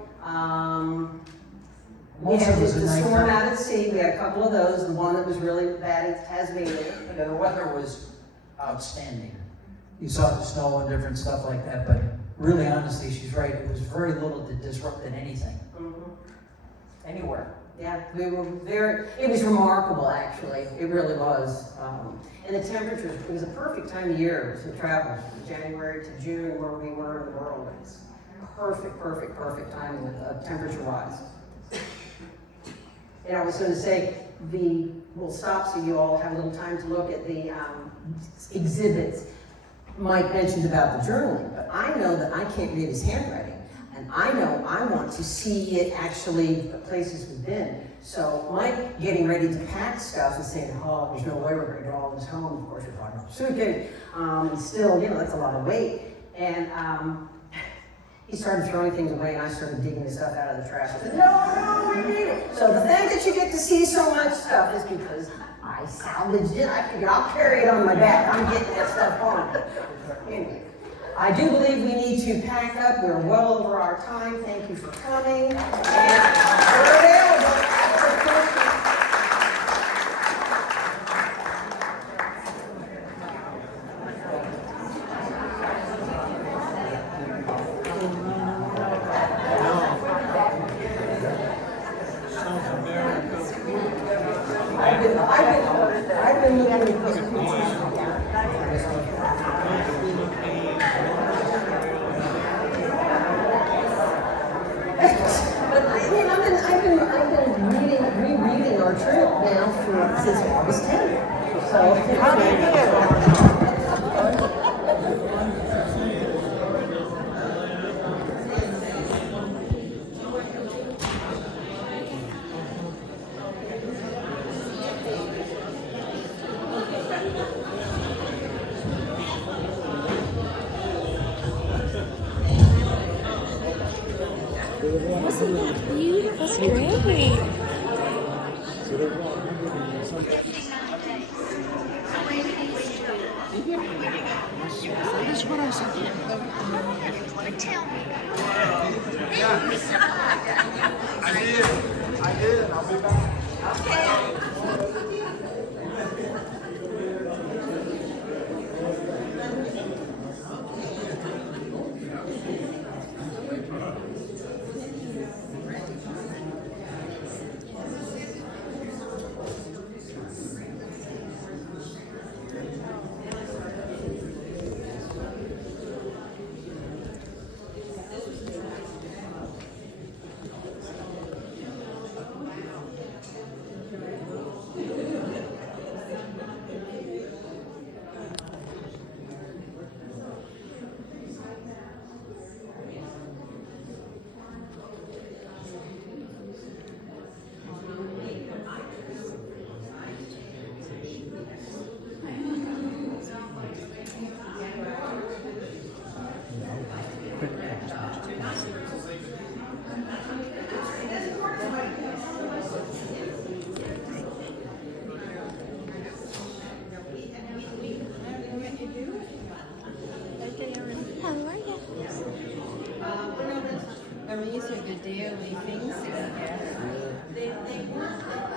We had the storm out at sea. We had a couple of those. The one that was really bad in Tasmania. The weather was outstanding. You saw the snow and different stuff like that, but really, honestly, she's right. It was very little that disrupted anything. Anywhere. Yeah, it was remarkable, actually. It really was. And the temperatures, it was a perfect time of year to travel, from January to June, where we were in the world. It's perfect timing temperature-wise. And I was going to say, we'll stop so you all have a little time to look at the exhibits. Mike mentioned about the journaling, but I know that I can't read his handwriting. And I know I want to see it actually, the places we've been. So Mike getting ready to pack stuff and saying, there's no way we're going to get all this home. Of course, we're talking about suitcase. And still, that's a lot of weight. And he started throwing things away, and I started digging the stuff out of the trash. I said, no, we need it. So the fact that you get to see so much stuff is because I salvaged it. I figured I'll carry it on my back. I'm getting that stuff home. Anyway. I do believe we need to pack up. We're well over our time. Thank you for coming. And we're available for questions. I've been looking at this picture. Rereading our trip now since August 10th. So, how do you do? Wasn't that beautiful? That's great. That's what I said. Tell me. I did. I'll be back. Okay. Well, these are the daily things that we get. They weren't that